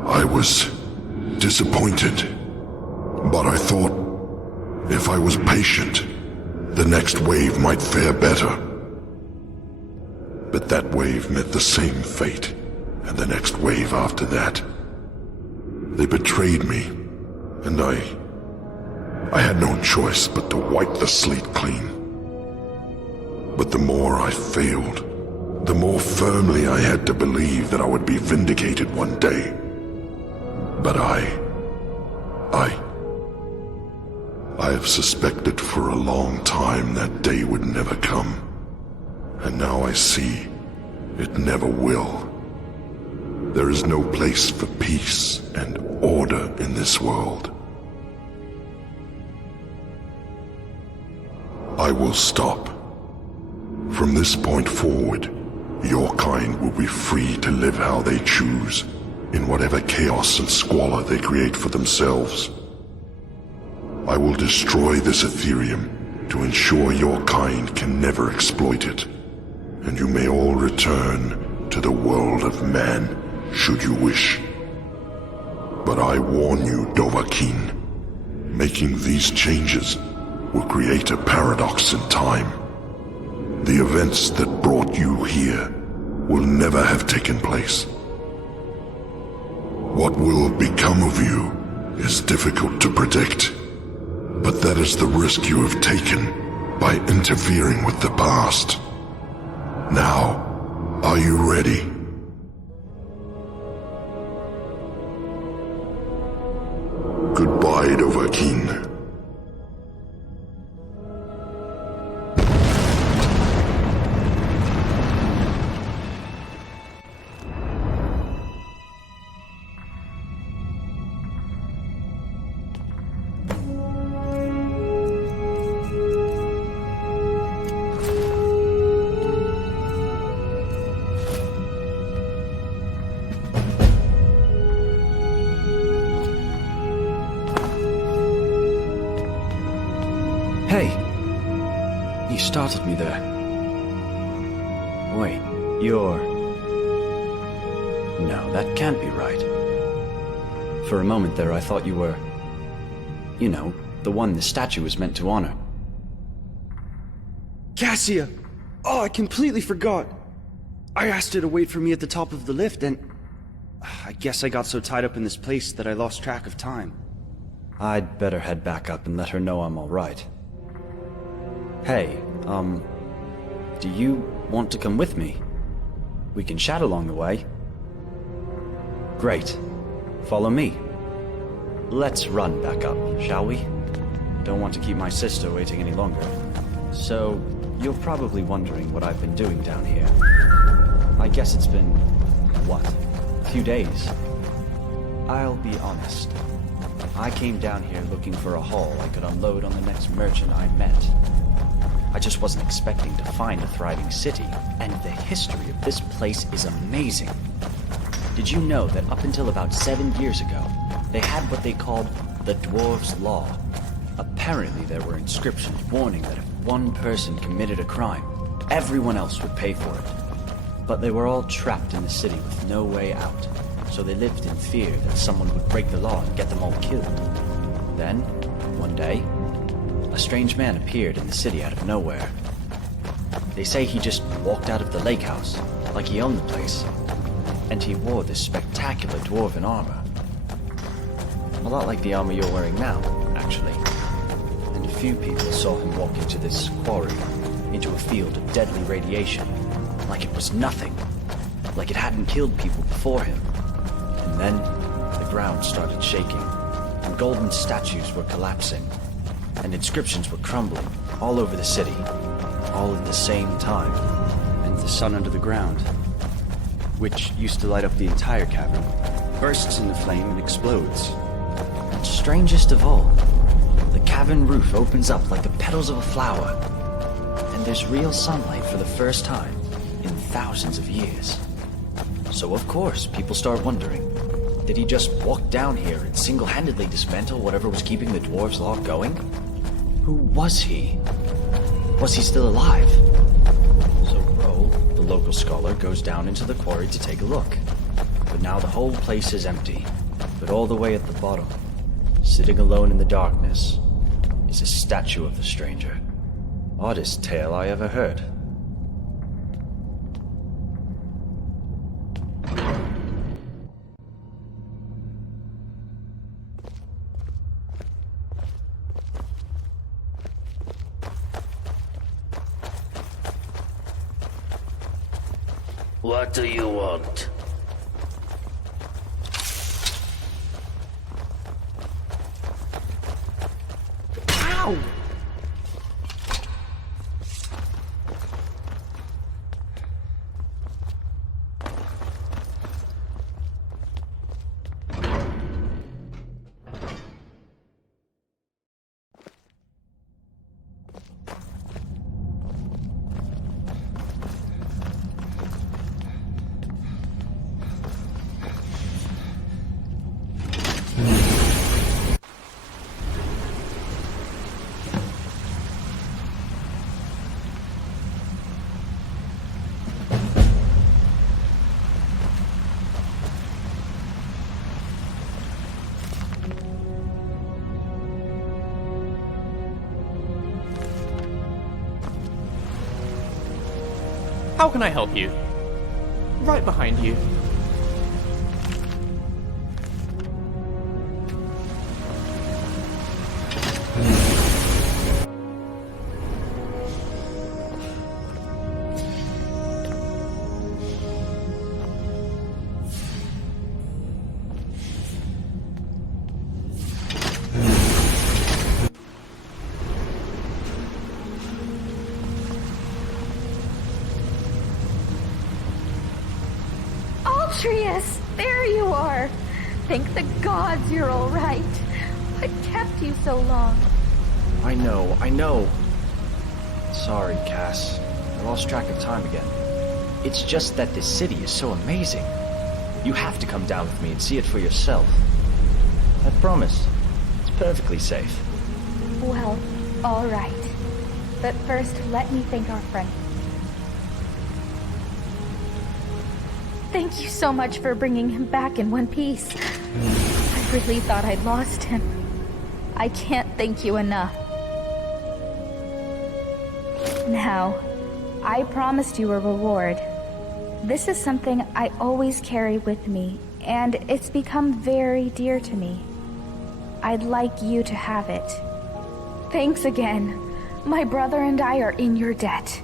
I was disappointed. But I thought, if I was patient, the next wave might fare better. But that wave met the same fate, and the next wave after that. They betrayed me, and I had no choice but to wipe the slate clean. But the more I failed, the more firmly I had to believe that I would be vindicated one day. But I have suspected for a long time that day would never come. And now I see it never will. There is no place for peace and order in this world. I will stop. From this point forward, your kind will be free to live how they choose, in whatever chaos and squalor they create for themselves. I will destroy this Ethereum to ensure your kind can never exploit it, and you may all return to the world of man, should you wish. But I warn you, Dovahkiin, making these changes will create a paradox in time. The events that brought you here will never have taken place. What will become of you is difficult to predict, but that is the risk you have taken by interfering with the past. Now, are you ready? Goodbye, Dovahkiin. Hey! You startled me there. Wait, you're... No, that can't be right. For a moment there I thought you were... You know, the one the statue was meant to honor. Cassia! Oh, I completely forgot! I asked her to wait for me at the top of the lift and... I guess I got so tied up in this place that I lost track of time. I'd better head back up and let her know I'm alright. Hey, do you want to come with me? We can chat along the way. Great. Follow me. Let's run back up, shall we? Don't want to keep my sister waiting any longer. So, you're probably wondering what I've been doing down here. I guess it's been, what, a few days? I'll be honest. I came down here looking for a haul I could unload on the next merchant I met. I just wasn't expecting to find a thriving city, and the history of this place is amazing. Did you know that up until about 7 years ago, they had what they called the Dwarves' Law? Apparently there were inscriptions warning that if one person committed a crime, everyone else would pay for it. But they were all trapped in the city with no way out, so they lived in fear that someone would break the law and get them all killed. Then, one day, a strange man appeared in the city out of nowhere. They say he just walked out of the lake house, like he owned the place, and he wore this spectacular dwarven armor. A lot like the armor you're wearing now, actually. And a few people saw him walk into this quarry, into a field of deadly radiation, like it was nothing, like it hadn't killed people before him. And then, the ground started shaking, and golden statues were collapsing, and inscriptions were crumbling all over the city, all at the same time. And the sun under the ground, which used to light up the entire cavern, bursts into flame and explodes. And strangest of all, the cavern roof opens up like the petals of a flower, and there's real sunlight for the first time in thousands of years. So of course, people start wondering, did he just walk down here and single-handedly dismantle whatever was keeping the Dwarves' Law going? Who was he? Was he still alive? So Ro, the local scholar, goes down into the quarry to take a look. But now the whole place is empty. But all the way at the bottom, sitting alone in the darkness, is a statue of the stranger. Oddest tale I ever heard. What do you want? Ow! How can I help you? Right behind you. Atreus, there you are. Thank the gods you're all right. What kept you so long? I know. Sorry, Cass. I lost track of time again. It's just that this city is so amazing. You have to come down with me and see it for yourself. I promise. It's perfectly safe. Well, all right. But first, let me thank our friend. Thank you so much for bringing him back in one piece. I really thought I'd lost him. I can't thank you enough. Now, I promised you a reward. This is something I always carry with me, and it's become very dear to me. I'd like you to have it. Thanks again. My brother and I are in your debt.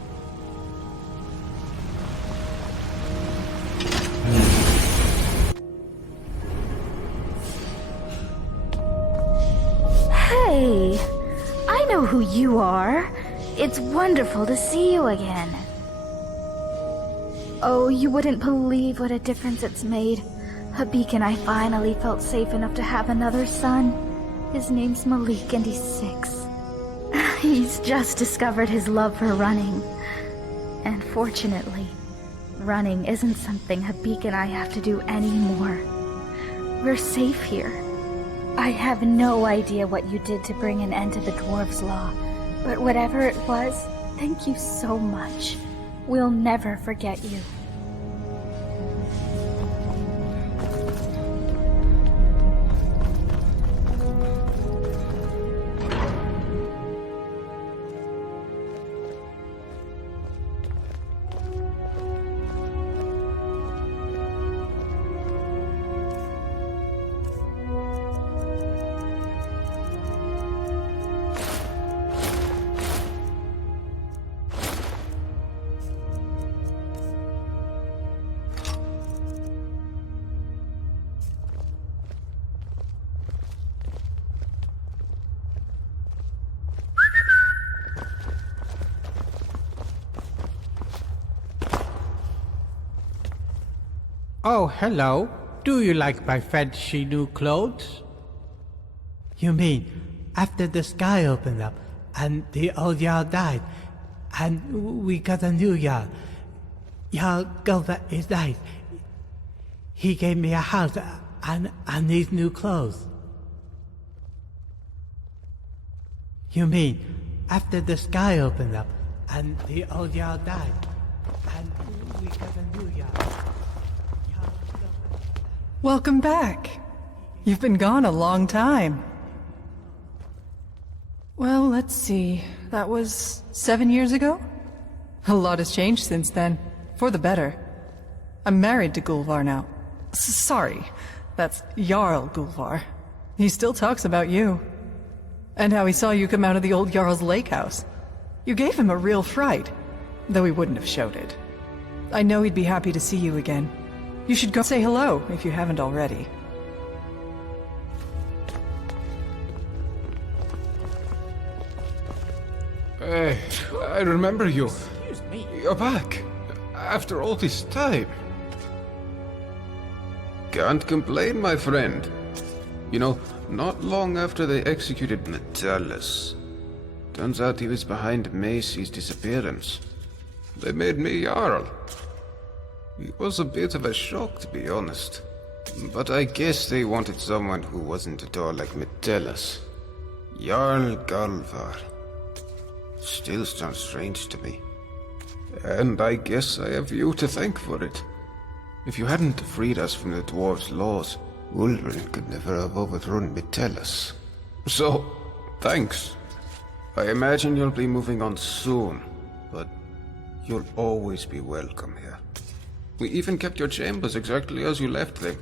Hey, I know who you are. It's wonderful to see you again. Oh, you wouldn't believe what a difference it's made. Habik and I finally felt safe enough to have another son. His name's Malik and he's 6. He's just discovered his love for running. And fortunately, running isn't something Habik and I have to do anymore. We're safe here. I have no idea what you did to bring an end to the Dwarves' Law, but whatever it was, thank you so much. We'll never forget you. Oh, hello. Do you like my fancy new clothes? You mean, after the sky opened up, and the old Jarl died, and we got a new Jarl. Jarl Gulva is nice. He gave me a house and these new clothes. You mean, after the sky opened up, and the old Jarl died, and we got a new Jarl. Welcome back. You've been gone a long time. Well, let's see. That was 7 years ago? A lot has changed since then. For the better. I'm married to Gulvar now. Sorry, that's Jarl Gulvar. He still talks about you. And how he saw you come out of the old Jarl's lake house. You gave him a real fright, though he wouldn't have showed it. I know he'd be happy to see you again. You should go say hello, if you haven't already. Hey, I remember you. Excuse me. You're back. After all this time. Can't complain, my friend. You know, not long after they executed Metellus, turns out he was behind Macy's disappearance. They made me Jarl. It was a bit of a shock, to be honest. But I guess they wanted someone who wasn't at all like Metellus. Jarl Gulvar. Still sounds strange to me. And I guess I have you to thank for it. If you hadn't freed us from the dwarves' laws, Ulrin could never have overthrown Metellus. So, thanks. I imagine you'll be moving on soon, but you'll always be welcome here. We even kept your chambers exactly as you left them.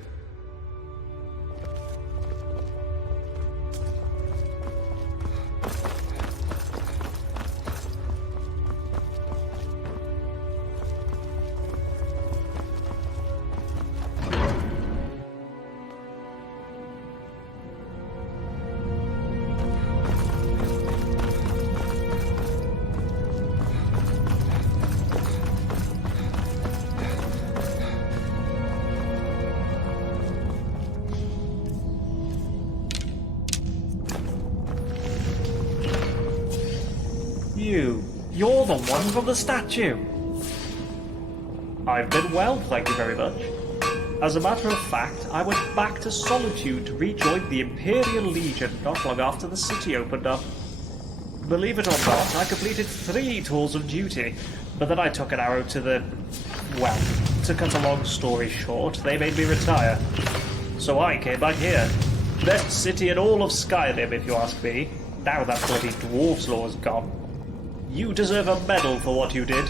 You're the one from the statue. I've been well, thank you very much. As a matter of fact, I went back to Solitude to rejoin the Imperial Legion not long after the city opened up. Believe it or not, I completed 3 tours of duty, but then I took an arrow to the... well, to cut a long story short, they made me retire. So I came back here. Best city in all of Skyrim, if you ask me, now that bloody dwarves' law is gone. You deserve a medal for what you did.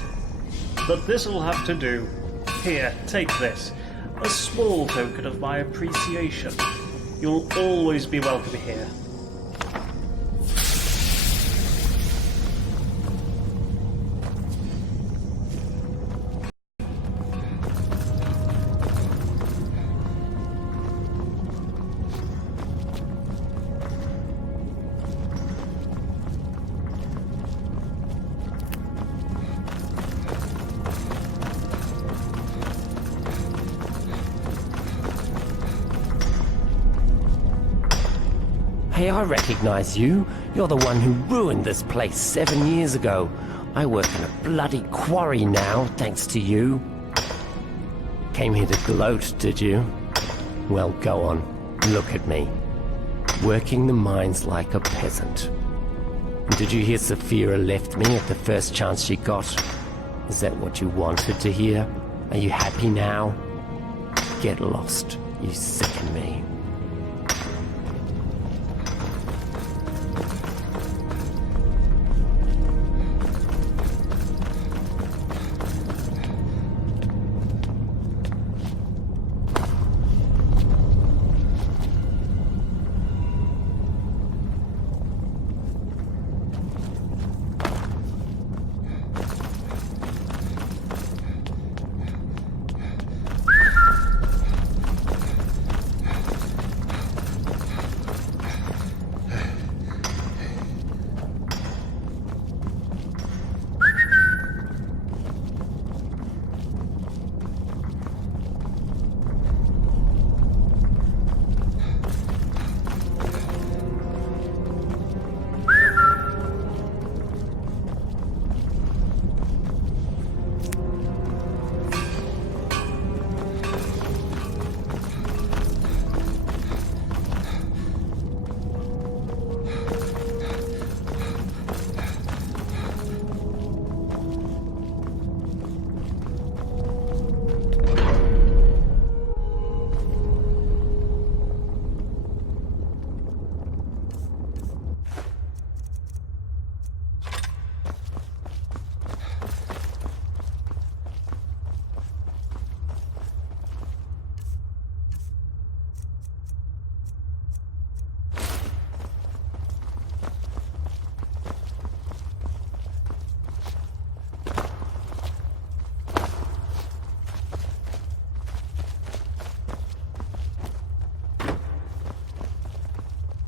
But this'll have to do. Here, take this. A small token of my appreciation. You'll always be welcome here. Hey, I recognize you. You're the one who ruined this place 7 years ago. I work in a bloody quarry now, thanks to you. Came here to gloat, did you? Well, go on. Look at me. Working the mines like a peasant. And did you hear Saphira left me at the first chance she got? Is that what you wanted to hear? Are you happy now? Get lost. You sicken me.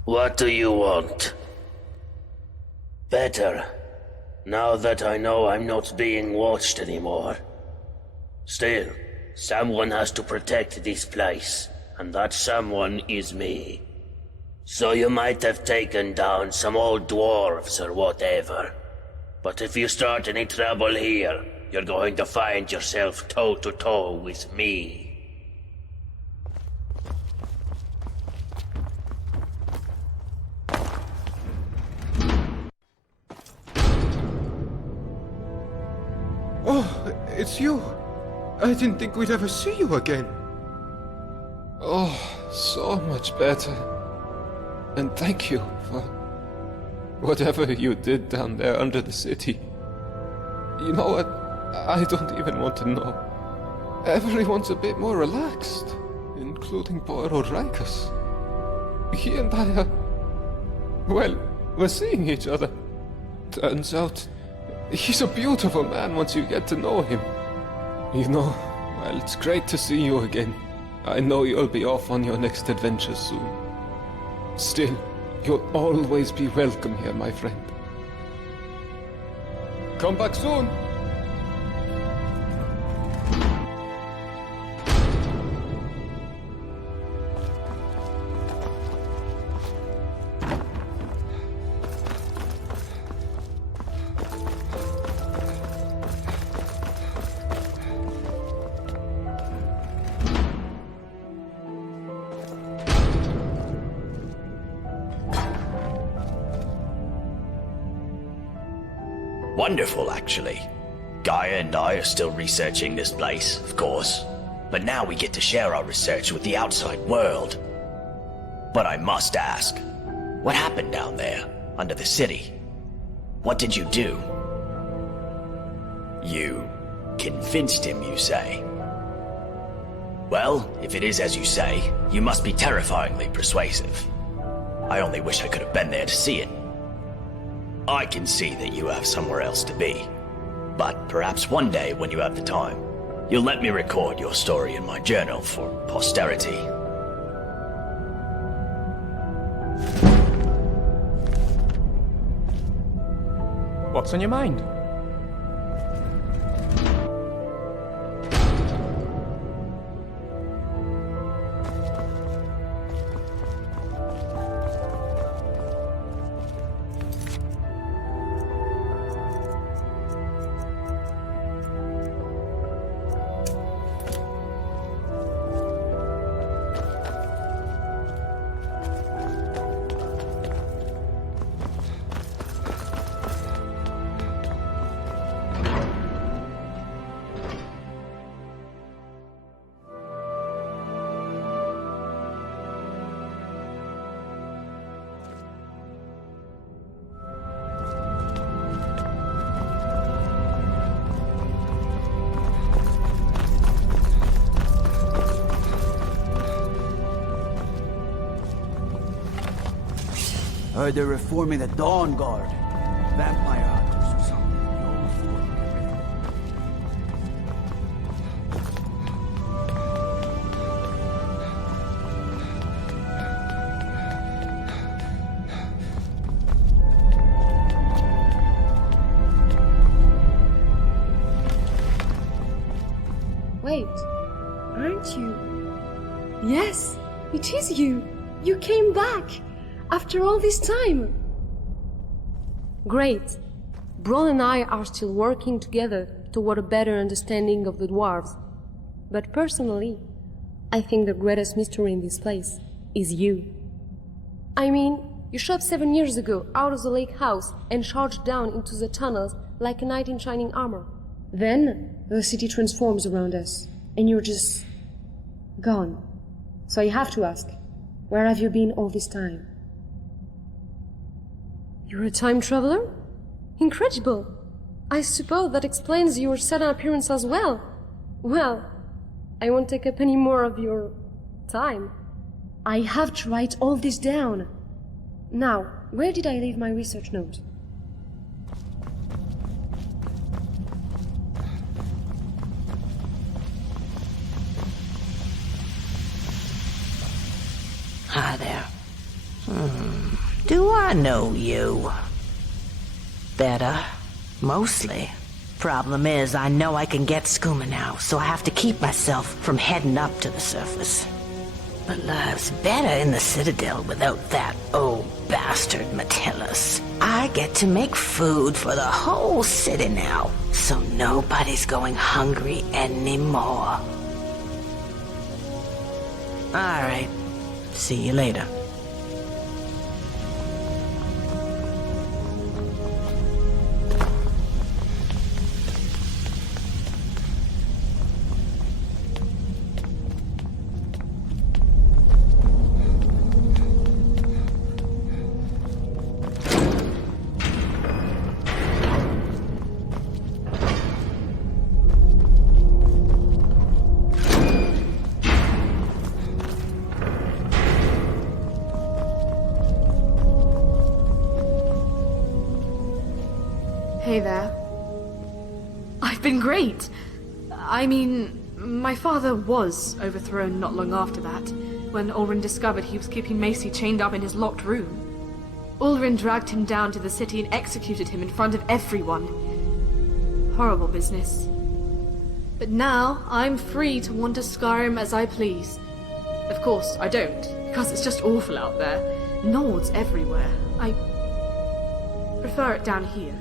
What do you want? Better. Now that I know I'm not being watched anymore. Still, someone has to protect this place, and that someone is me. So you might have taken down some old dwarves or whatever. But if you start any trouble here, you're going to find yourself toe-to-toe with me. Oh, it's you. I didn't think we'd ever see you again. Oh, so much better. And thank you for whatever you did down there under the city. You know what? I don't even want to know. Everyone's a bit more relaxed, including poor old Rikus. He and I are... well, we're seeing each other. Turns out, he's a beautiful man once you get to know him. You know, well, it's great to see you again. I know you'll be off on your next adventure soon. Still, you'll always be welcome here, my friend. Come back soon! Wonderful, actually. Gaia and I are still researching this place, of course. But now we get to share our research with the outside world. But I must ask, what happened down there, under the city? What did you do? You convinced him, you say? Well, if it is as you say, you must be terrifyingly persuasive. I only wish I could have been there to see it. I can see that you have somewhere else to be. But perhaps one day, when you have the time, you'll let me record your story in my journal for posterity. What's on your mind? Heard they're reforming the Dawn Guard. Vampire hunters or something. The old fort. Wait, aren't you? Yes, it is you! You came back! After all this time! Great. Braun and I are still working together toward a better understanding of the dwarves. But personally, I think the greatest mystery in this place is you. I mean, you showed up 7 years ago out of the lake house and charged down into the tunnels like a knight in shining armor. Then, the city transforms around us, and you're just gone. So I have to ask, where have you been all this time? You're a time traveler? Incredible! I suppose that explains your sudden appearance as well. Well, I won't take up any more of your time. I have to write all this down. Now, where did I leave my research note? Hi there. Do I know you? Better. Mostly. Problem is, I know I can get skooma now, so I have to keep myself from heading up to the surface. But life's better in the Citadel without that old bastard Metellus. I get to make food for the whole city now, so nobody's going hungry anymore. Alright. See you later. Hey there. I've been great. I mean, my father was overthrown not long after that, when Ulrin discovered he was keeping Macy chained up in his locked room. Ulrin dragged him down to the city and executed him in front of everyone. Horrible business. But now, I'm free to wander Skyrim as I please. Of course, I don't, because it's just awful out there. Nords everywhere. I prefer it down here.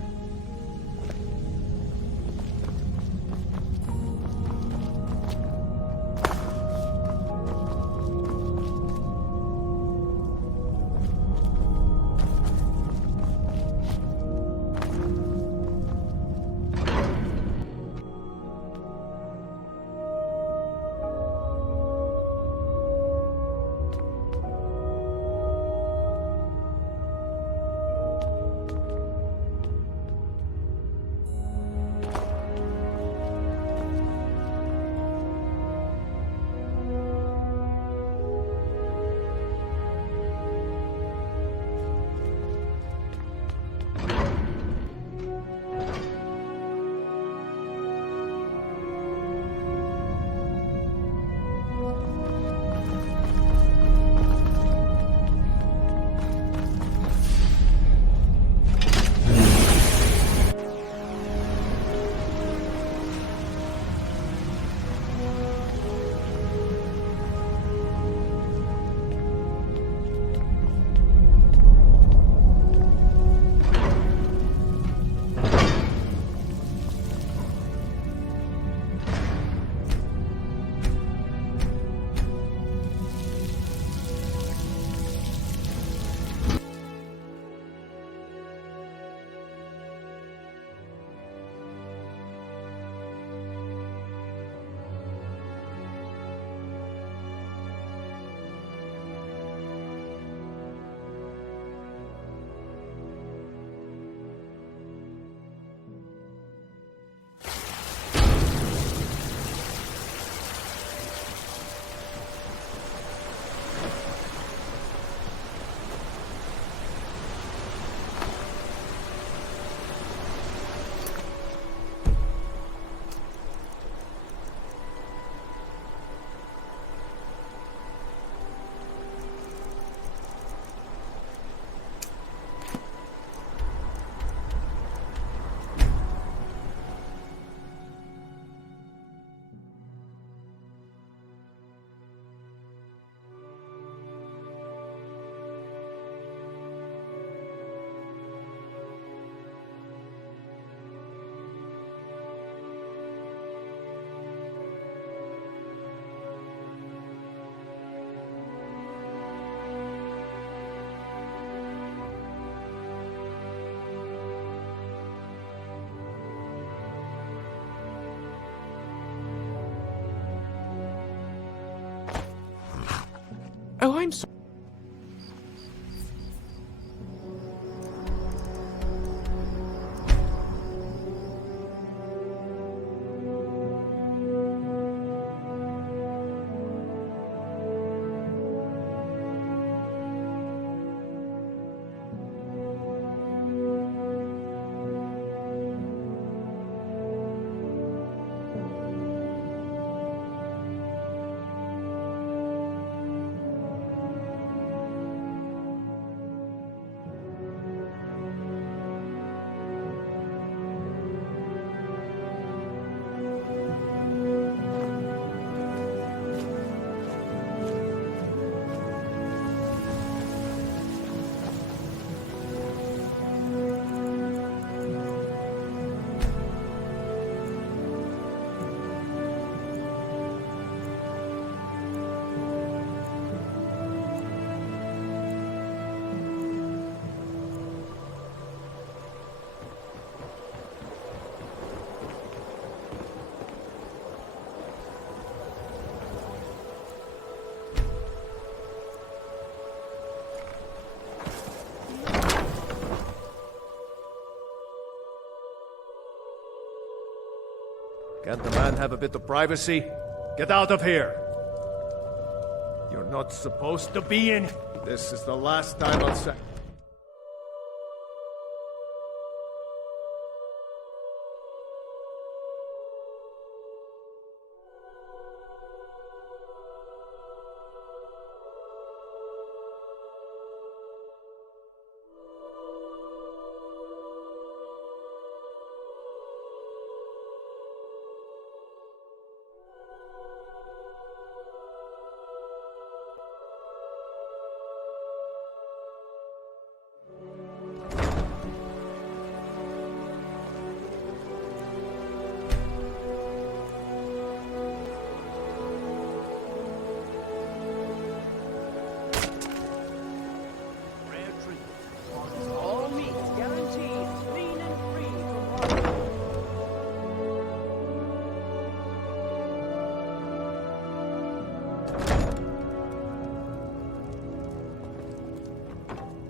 Oh, I'm sorry. Can't the man have a bit of privacy? Get out of here! You're not supposed to be in. This is the last time I'll say.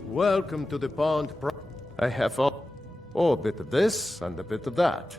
Welcome to the pond. I have a bit of this and a bit of that.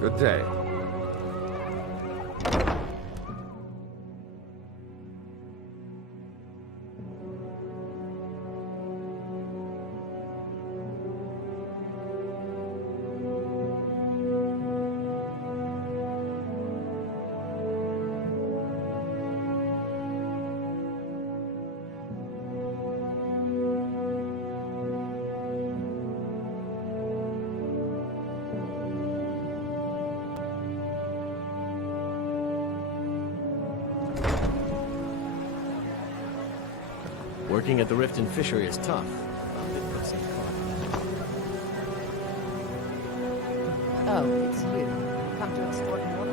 Good day. Working at the Rift and Fishery is tough. Oh, it's you. Come to extort more